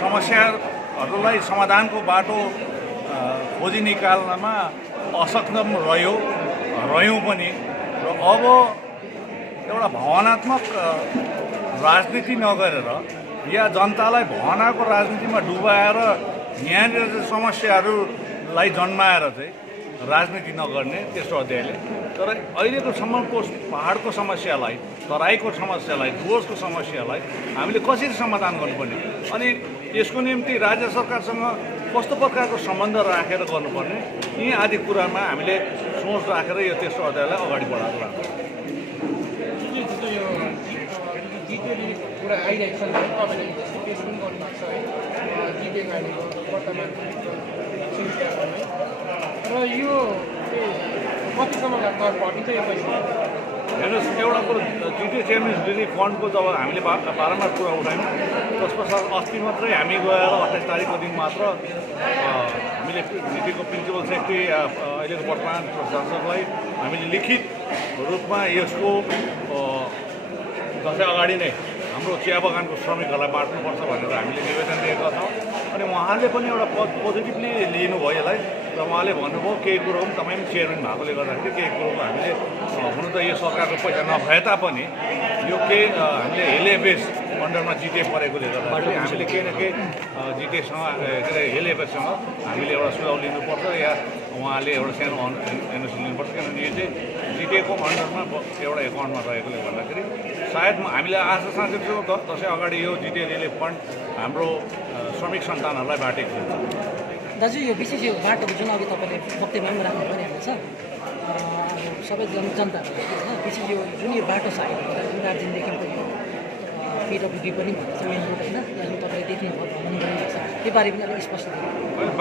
समस्याहरूलाई समाधानको बाटो खोजी निकाल्नमा असक्षम रह्यौँ पनि। र अब एउटा भावनात्मक राजनीति नगरेर या जनतालाई भावनाको राजनीतिमा डुबाएर यहाँनिर चाहिँ समस्याहरूलाई जन्माएर चाहिँ राजनीति नगर्ने तेस्रो अध्यायले। तर अहिलेको सम्मको पहाडको समस्यालाई, तराईको समस्यालाई, डुवर्सको समस्यालाई हामीले कसरी समाधान गर्नुपर्ने, अनि यसको निम्ति राज्य सरकारसँग कस्तो प्रकारको सम्बन्ध राखेर गर्नुपर्ने, यी आदि कुरामा हामीले सोच राखेर यो तेस्रो अध्यायलाई अगाडि बढाएर लाग्छ। कुरा आइरहेको छ, तपाईँले जस्तो पेस पनि गर्नुभएको छ है, जिटिए गाडीको वर्तमान र यो कतिसम्मका कर घटिन्छ यो पैसा? हेर्नुहोस्, एउटा कुरो जिटिए चेयरम्यान रिलिफ फन्डको जब हामीले बारम्बार कुरा उठायौँ, त्यस पछाडि अस्ति मात्रै हामी गएर 28 तारिकको दिन मात्र हामीले जिटिएको प्रिन्सिपल सेक्रेटरी अहिलेको वर्तमान शासकलाई हामीले लिखित रूपमा यसको दसैँ अगाडि नै हाम्रो चिया बगानको श्रमिकहरूलाई बाँड्नुपर्छ भनेर हामीले निवेदन दिएका छौँ। अनि उहाँले पनि एउटा पोजिटिभली लिनुभयो यसलाई, र उहाँले भन्नुभयो केही कुरो पनि तपाईँ पनि चेयरम्यान भएकोले गर्दाखेरि केही कुरोको हामीले हुनु त यो सरकारको पैसा नभए तापनि यो केही हामीले हेलिएफएस अन्डरमा जिटिए परेकोले गर्दाखेरि हामीले केही न केही जिटिएसँग के अरे हेलिएफएससँग हामीले एउटा सुझाउ लिनुपर्छ या उहाँले एउटा सानो एनओसी लिनुपर्छ, किनभने यो चाहिँ जिटिएको अन्डरमा एउटा एकाउन्टमा रहेकोले गर्दाखेरि सायद हामीले आशा साँचेको छु दसैँ अगाडि यो जिटिए रिलिफ फन्ड हाम्रो श्रमिक सन्तानहरूलाई बाँटेको हुन्छ। दाजु, यो विशेष यो बाटोको जुन अघि तपाईँले वक्तव्यमा पनि राख्नु परिहाल्छ, अब सबै जनताहरू होइन, विशेष यो जुन यो बाटो छ अहिले जुन दार्जिलिङदेखिको यो पिडब्ल्युडी पनि भन्छ मेन रोड होइन, यहाँ जुन तपाईँले देख्नुभयो भ्रमण गरिरहेको छ, त्यो बारे पनि अलिक स्पष्ट दिनु।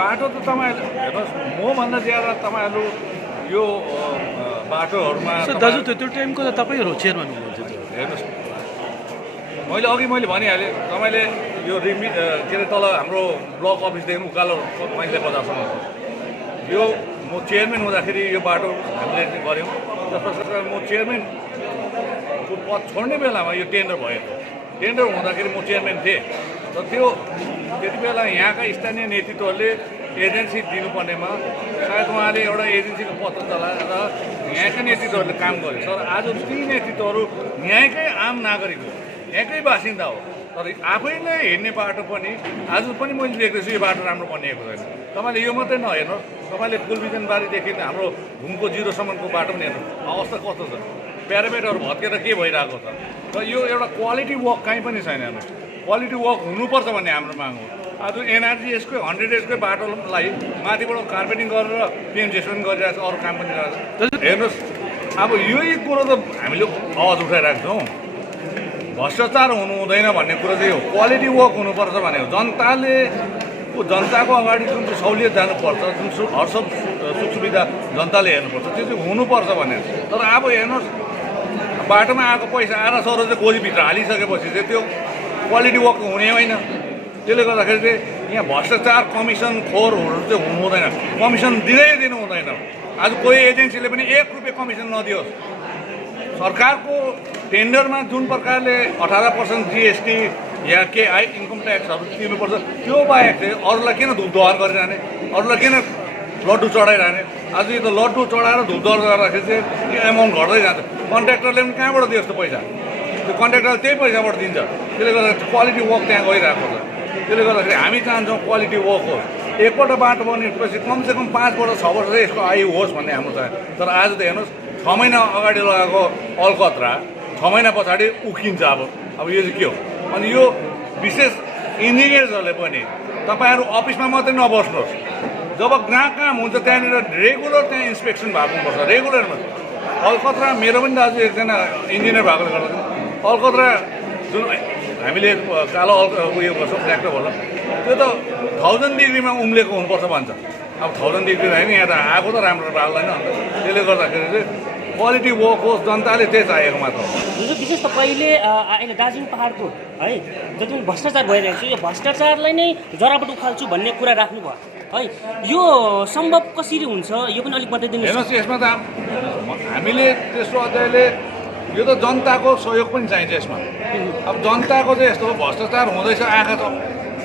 बाटो त तपाईँहरू हेर्नुहोस्, मभन्दा ज्यादा तपाईँहरू यो बाटोहरूमा दाजु त्यो टाइमको त तपाईँहरू चेयरम्यान हुनुहुन्थ्यो। हेर्नुहोस्, मैले भनिहालेँ, तपाईँले यो के अरे तल हाम्रो ब्लक अफिसदेखि उकालो मैले बजारसम्म यो म चेयरम्यान हुँदाखेरि यो बाटो हामीले गऱ्यौँ। त्यसपछि म चेयरम्यानको पद छोड्ने बेलामा यो टेन्डर भएको, टेन्डर हुँदाखेरि म चेयरम्यान थिएँ। र त्यति बेला यहाँका स्थानीय नेतृत्वहरूले एजेन्सी दिनुपर्नेमा सायद उहाँले एउटा एजेन्सीको पत्र चलाएर यहाँका नेतृत्वहरूले काम गरे। तर आज ती नेतृत्वहरू यहाँकै आम नागरिक हो, यहाँकै बासिन्दा हो, तर आफै नै हिँड्ने बाटो पनि आज पनि मैले देख्दैछु यो बाटो राम्रो बनिएको छैन। तपाईँले यो मात्रै नहेर्नुहोस्, तपाईँले फुलबिजनबारीदेखि हाम्रो घुमको जिरोसम्मको बाटो पनि हेर्नुहोस्, अवस्था कस्तो छ, प्यारापेटहरू भत्केर के भइरहेको छ। र यो एउटा क्वालिटी वर्क कहीँ पनि छैन। हेर्नुहोस्, क्वालिटी वर्क हुनुपर्छ भन्ने हाम्रो माग हो। आज एनआरजीएसकै 100 बाटोलाई माथिबाट कार्पेटिङ गरेर पिएमजेस पनि गरिरहेको छ, अरू काम पनि गरिरहेको छ। हेर्नुहोस्, अब यही कुरो त हामीले आवाज उठाइरहेको छौँ, भ्रष्टाचार हुनु हुँदैन भन्ने कुरो चाहिँ हो। क्वालिटी वर्क हुनुपर्छ भने जनताको अगाडि जुन चाहिँ सहुलियत जानुपर्छ, जुन हर सब सुख सुविधा जनताले हेर्नुपर्छ, त्यो चाहिँ हुनुपर्छ भने। तर अब हेर्नुहोस्, बाटोमा आएको पैसा आएर सर चाहिँ गोलीभित्र हालिसकेपछि चाहिँ त्यो क्वालिटी वर्क हुने होइन। त्यसले गर्दाखेरि चाहिँ यहाँ भ्रष्टाचार कमिसन खोरहरू चाहिँ हुनु हुँदैन, कमिसन दिनु हुँदैन। आज कोही एजेन्सीले पनि 1 रुपियाँ कमिसन नदियोस्। सरकारको टेन्डरमा जुन प्रकारले 18% जिएसटी या के इन्कम ट्याक्सहरू तिर्नुपर्छ, त्यो बाहेक चाहिँ अरूलाई किन धुपधुवार गरिरहने, अरूलाई किन लड्डु चढाइरहने। आज यो त लड्डु चढाएर धुपधुवार गर्दाखेरि चाहिँ यो एमाउन्ट घट्दै जान्छ। कन्ट्र्याक्टरले पनि कहाँबाट दियो यस्तो पैसा, त्यो कन्ट्र्याक्टरले त्यही पैसाबाट दिन्छ। त्यसले गर्दा क्वालिटी वर्क त्यहाँ गइरहेको छ। त्यसले गर्दाखेरि हामी चाहन्छौँ क्वालिटी वर्क होस्। एकपल्ट बाटो बनेपछि कमसेकम 5 वर्ष 6 वर्ष यसको आयु होस् भन्ने हाम्रो चाहन्छ। तर आज त हेर्नुहोस्, 6 महिना अगाडि लगाएको अलकत्रा 6 महिना पछाडि उकिन्छ। अब यो चाहिँ के हो? अनि यो विशेष इन्जिनियर्सहरूले पनि तपाईँहरू अफिसमा मात्रै नबस्नुहोस्, जब काम हुन्छ त्यहाँनिर रेगुलर त्यहाँ इन्सपेक्सन भएको हुनुपर्छ रेगुलरमा। अलकत्रा मेरो पनि दाजु एकजना इन्जिनियर भएकोले गर्दा अलकत्रा जुन हामीले कालो उयो गर्छौँ ट्र्याक्टर भन्छ त्यो त 1000 डिग्रीमा उम्लेको हुनुपर्छ भन्छ। अब 1000 डिग्री होइन, यहाँ त आएको त राम्रो लाग्दैन। त्यसले गर्दाखेरि चाहिँ क्वालिटी वर्क होस्, जनताले त्यही चाहेको मात्र हो। जुन विशेष त पहिले अहिले दार्जिलिङ पाहाडको है जति पनि भ्रष्टाचार भइरहेको छ यो भ्रष्टाचारलाई नै जराबाट उखाल्छु भन्ने कुरा राख्नुभयो है। यो सम्भव कसरी हुन्छ यो पनि अलिक बताइदिनु। हेर्नुहोस् यसमा त हामीले तेस्रो अध्यायले यो त जनताको सहयोग पनि चाहिन्छ यसमा। अब जनताको चाहिँ यस्तो भ्रष्टाचार हुँदैछ आँखा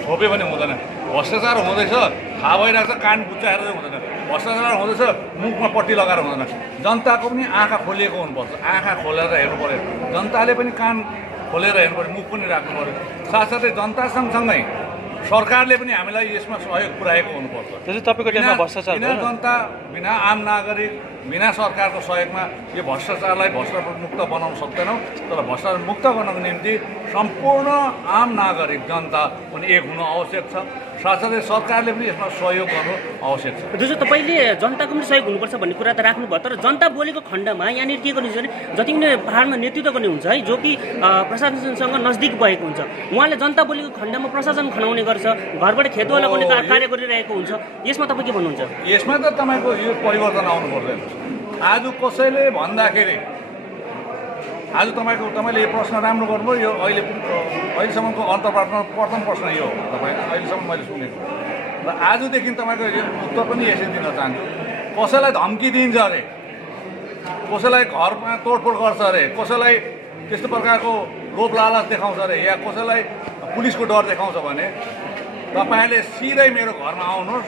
छोप्यो भने हुँदैन, भ्रष्टाचार हुँदैछ थाहा भइरहेको छ कान बुच्चाएर चाहिँ हुँदैन, भ्रष्टाचार हुँदैछ मुखमा पट्टी लगाएर हुँदैन। जनताको पनि आँखा खोलिएको हुनुपर्छ, आँखा खोलेर हेर्नु पऱ्यो, जनताले पनि कान खोलेर हेर्नु पऱ्यो, मुख पनि राख्नु पऱ्यो। साथसाथै जनता सँगसँगै सरकारले पनि हामीलाई यसमा सहयोग पुर्याएको हुनुपर्छ। तपाईँको ठाउँमा भ्रष्टाचार बिना जनता बिना आम नागरिक बिना सरकारको सहयोगमा यो भ्रष्टाचारलाई भ्रष्टाचारमुक्त बनाउन सक्दैनौँ। तर भ्रष्टाचार मुक्त गर्नको निम्ति सम्पूर्ण आम नागरिक जनता पनि एक हुनु आवश्यक छ। साथसाथै सरकारले पनि यसमा सहयोग गर्नु आवश्यक छ। जो तपाईँले जनताको पनि सहयोग हुनुपर्छ भन्ने कुरा त राख्नुभयो, तर जनता बोलेको खण्डमा यहाँनिर के गर्नुहुन्छ भने जति पनि पाहाडमा नेतृत्व गर्ने हुन्छ है जो कि प्रशासनसँग नजदिक भएको हुन्छ उहाँले जनता बोलेको खण्डमा प्रशासन खनाउने गर्छ, घरबाट खेतवाला गर्ने कार्य गरिरहेको हुन्छ। यसमा तपाईँ के भन्नुहुन्छ? यसमा त तपाईँको यो परिवर्तन आउनुपर्छ। आज कसैले भन्दाखेरि आज तपाईँले यो प्रश्न राम्रो गर्नुभयो। यो अहिलेसम्मको अन्तर्वार्तामा प्रथम प्रश्न यो हो तपाईँ अहिलेसम्म मैले सुनेको र आजदेखि तपाईँको यो उत्तर पनि यसरी दिन चाहन्छु। कसैलाई धम्की दिन्छ अरे, कसैलाई घरमा तोडफोड गर्छ अरे, कसैलाई त्यस्तो प्रकारको लोभ लालच देखाउँछ अरे या कसैलाई पुलिसको डर देखाउँछ भने तपाईँले सिधै मेरो घरमा आउनुहोस्,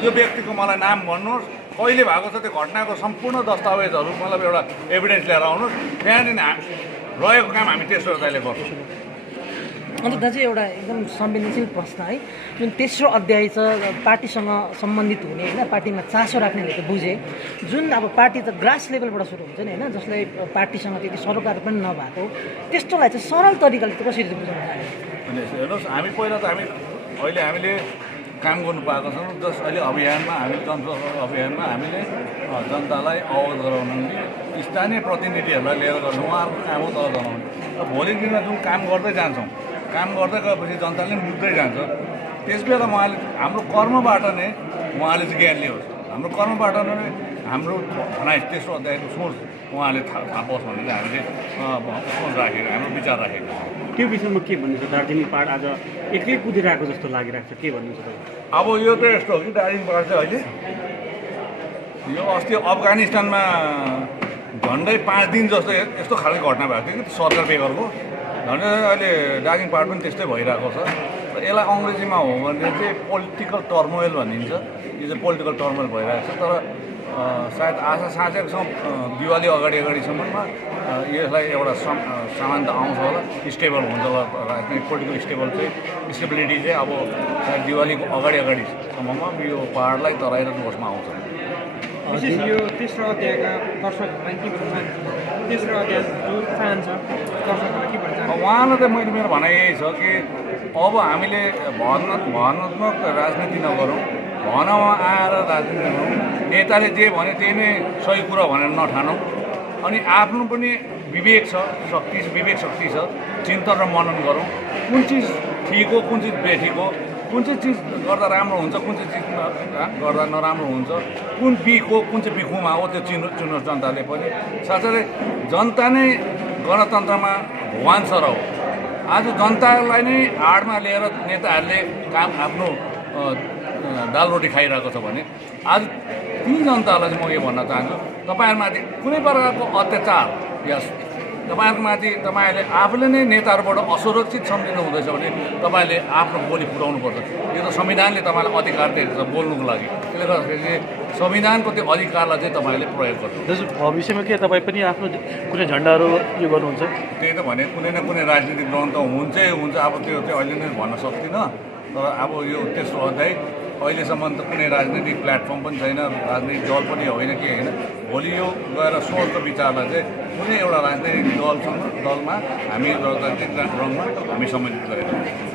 त्यो व्यक्तिको मलाई नाम भन्नुहोस्, कहिले भएको छ त्यो घटनाको सम्पूर्ण दस्तावेजहरू मतलब एउटा एभिडेन्स लिएर आउनुहोस्, त्यहाँदेखि रहेको काम हामी तेस्रो अध्यायले गर्छौँ। अन्त दाजु एउटा एकदम संवेदनशील प्रश्न है, जुन तेस्रो अध्याय छ पार्टीसँग सम्बन्धित हुने होइन, पार्टीमा चासो राख्नेले त बुझे, जुन अब पार्टी त ग्रास लेभलबाट सुरु हुन्छ नि होइन, जसलाई पार्टीसँग त्यति सरोकार पनि नभएको त्यस्तोलाई चाहिँ सरल तरिकाले त कसरी बुझाउनु चाहन्छ? हेर्नुहोस् हामी पहिला त हामीले काम गर्नु पाएको छौँ। जस अहिले अभियानमा हामीले जनसरकार अभियानमा हामीले जनतालाई अवगत गराउनु स्थानीय प्रतिनिधिहरूलाई लिएर गर्नु उहाँहरूको काम हो तल गराउनु। र भोलिको दिनमा जुन काम गर्दै जान्छौँ, काम गर्दै गएपछि जनताले पनि बुझ्दै जान्छ। त्यसबेला उहाँले हाम्रो कर्मबाट नै उहाँले चाहिँ ज्ञान लियोस्, हाम्रो कर्मबाट नै हाम्रो भनाइ तेस्रो अध्यायको सोच उहाँले थाहा पाओस् भनेर हामीले सोच राखेको, हाम्रो विचार राखेको। त्यो विषयमा के भन्नुहुन्छ? दार्जिलिङ पाहाड आज एक्लै कुदिरहेको जस्तो लागिरहेको छ, के भन्नुहुन्छ तपाईँ? अब यो त यस्तो हो कि दार्जिलिङ पाहाड चाहिँ अहिले यो अस्ति अफगानिस्तानमा झन्डै 5 दिन जस्तो यस्तो खालको घटना भएको थियो कि सरकार बेगरको, झन्डै अहिले दार्जिलिङ पाहाड पनि त्यस्तै भइरहेको छ। र यसलाई अङ्ग्रेजीमा हो भने चाहिँ पोलिटिकल टर्मोइल भनिन्छ। यो चाहिँ पोलिटिकल टर्मोइल भइरहेको छ। तर सायद आशा साँचेको छौँ दिवाली अगाडिसम्ममा यसलाई एउटा समानता आउँछ होला, स्टेबल हुन्छ होला, राजनैतिक पोलिटिकल स्टेबिलिटी चाहिँ अब सायद दिवालीको अगाडिसम्ममा यो पाहाडलाई तराई र डुवर्समा आउँछ। विशेष यो तेस्रो अध्यायका दर्शकहरूलाई के भन्न चाहन्छ? तेस्रो अध्याय जो चाहन्छ दर्शकहरूलाई के भन्न चाहन्छ? उहाँलाई त मेरो भनाइ यही छ कि अब हामीले भावनात्मक राजनीति नगरौँ, भनामा आएर राजनीति गरौँ, नेताले जे भने त्यही नै सही कुरा भनेर नठानौँ। अनि आफ्नो पनि विवेक शक्ति छ, चिन्तन र मनन गरौँ, कुन चिज ठिक हो कुन चिज बेठिक हो, कुन चाहिँ चिज गर्दा राम्रो हुन्छ कुन चाहिँ चिज गर्दा नराम्रो हुन्छ, कुन बिख हो कुन चाहिँ बिखुमा हो त्यो चुन्नुहोस् जनताले पनि। साथसाथै जनता नै गणतन्त्रमा भगवान सर हो। आज जनतालाई नै आडमा लिएर नेताहरूले काम आफ्नो दालरोटी खाइरहेको छ भने आज ती जनतालाई चाहिँ म यो भन्न चाहन्छु, तपाईँहरूमाथि कुनै प्रकारको अत्याचार या तपाईँहरूमाथि तपाईँहरूले आफूले नै नेताहरूबाट असुरक्षित सम्झिनु हुँदैछ भने तपाईँले आफ्नो बोली फुटाउनुपर्छ। यो त संविधानले तपाईँलाई अधिकार दिएको छ बोल्नुको लागि। त्यसले गर्दाखेरि संविधानको त्यो अधिकारलाई चाहिँ तपाईँले प्रयोग गर्नु। दाजु भविष्यमा के तपाईँ पनि आफ्नो कुनै झन्डाहरू यो गर्नुहुन्छ? त्यही त भने कुनै न कुनै राजनीतिक दल त हुन्छै हुन्छ। अब त्यो चाहिँ अहिले नै भन्न सक्दिनँ। तर अब यो तेस्रो अध्याय अहिलेसम्म त कुनै राजनीतिक प्लेटफर्म पनि छैन, राजनीतिक दल पनि होइन कि होइन। भोलि यो गएर सोच र विचारलाई चाहिँ कुनै एउटा राजनैतिक दलमा हामी राजनीतिक रङमा हामी सम्मिलित गरेका छौँ।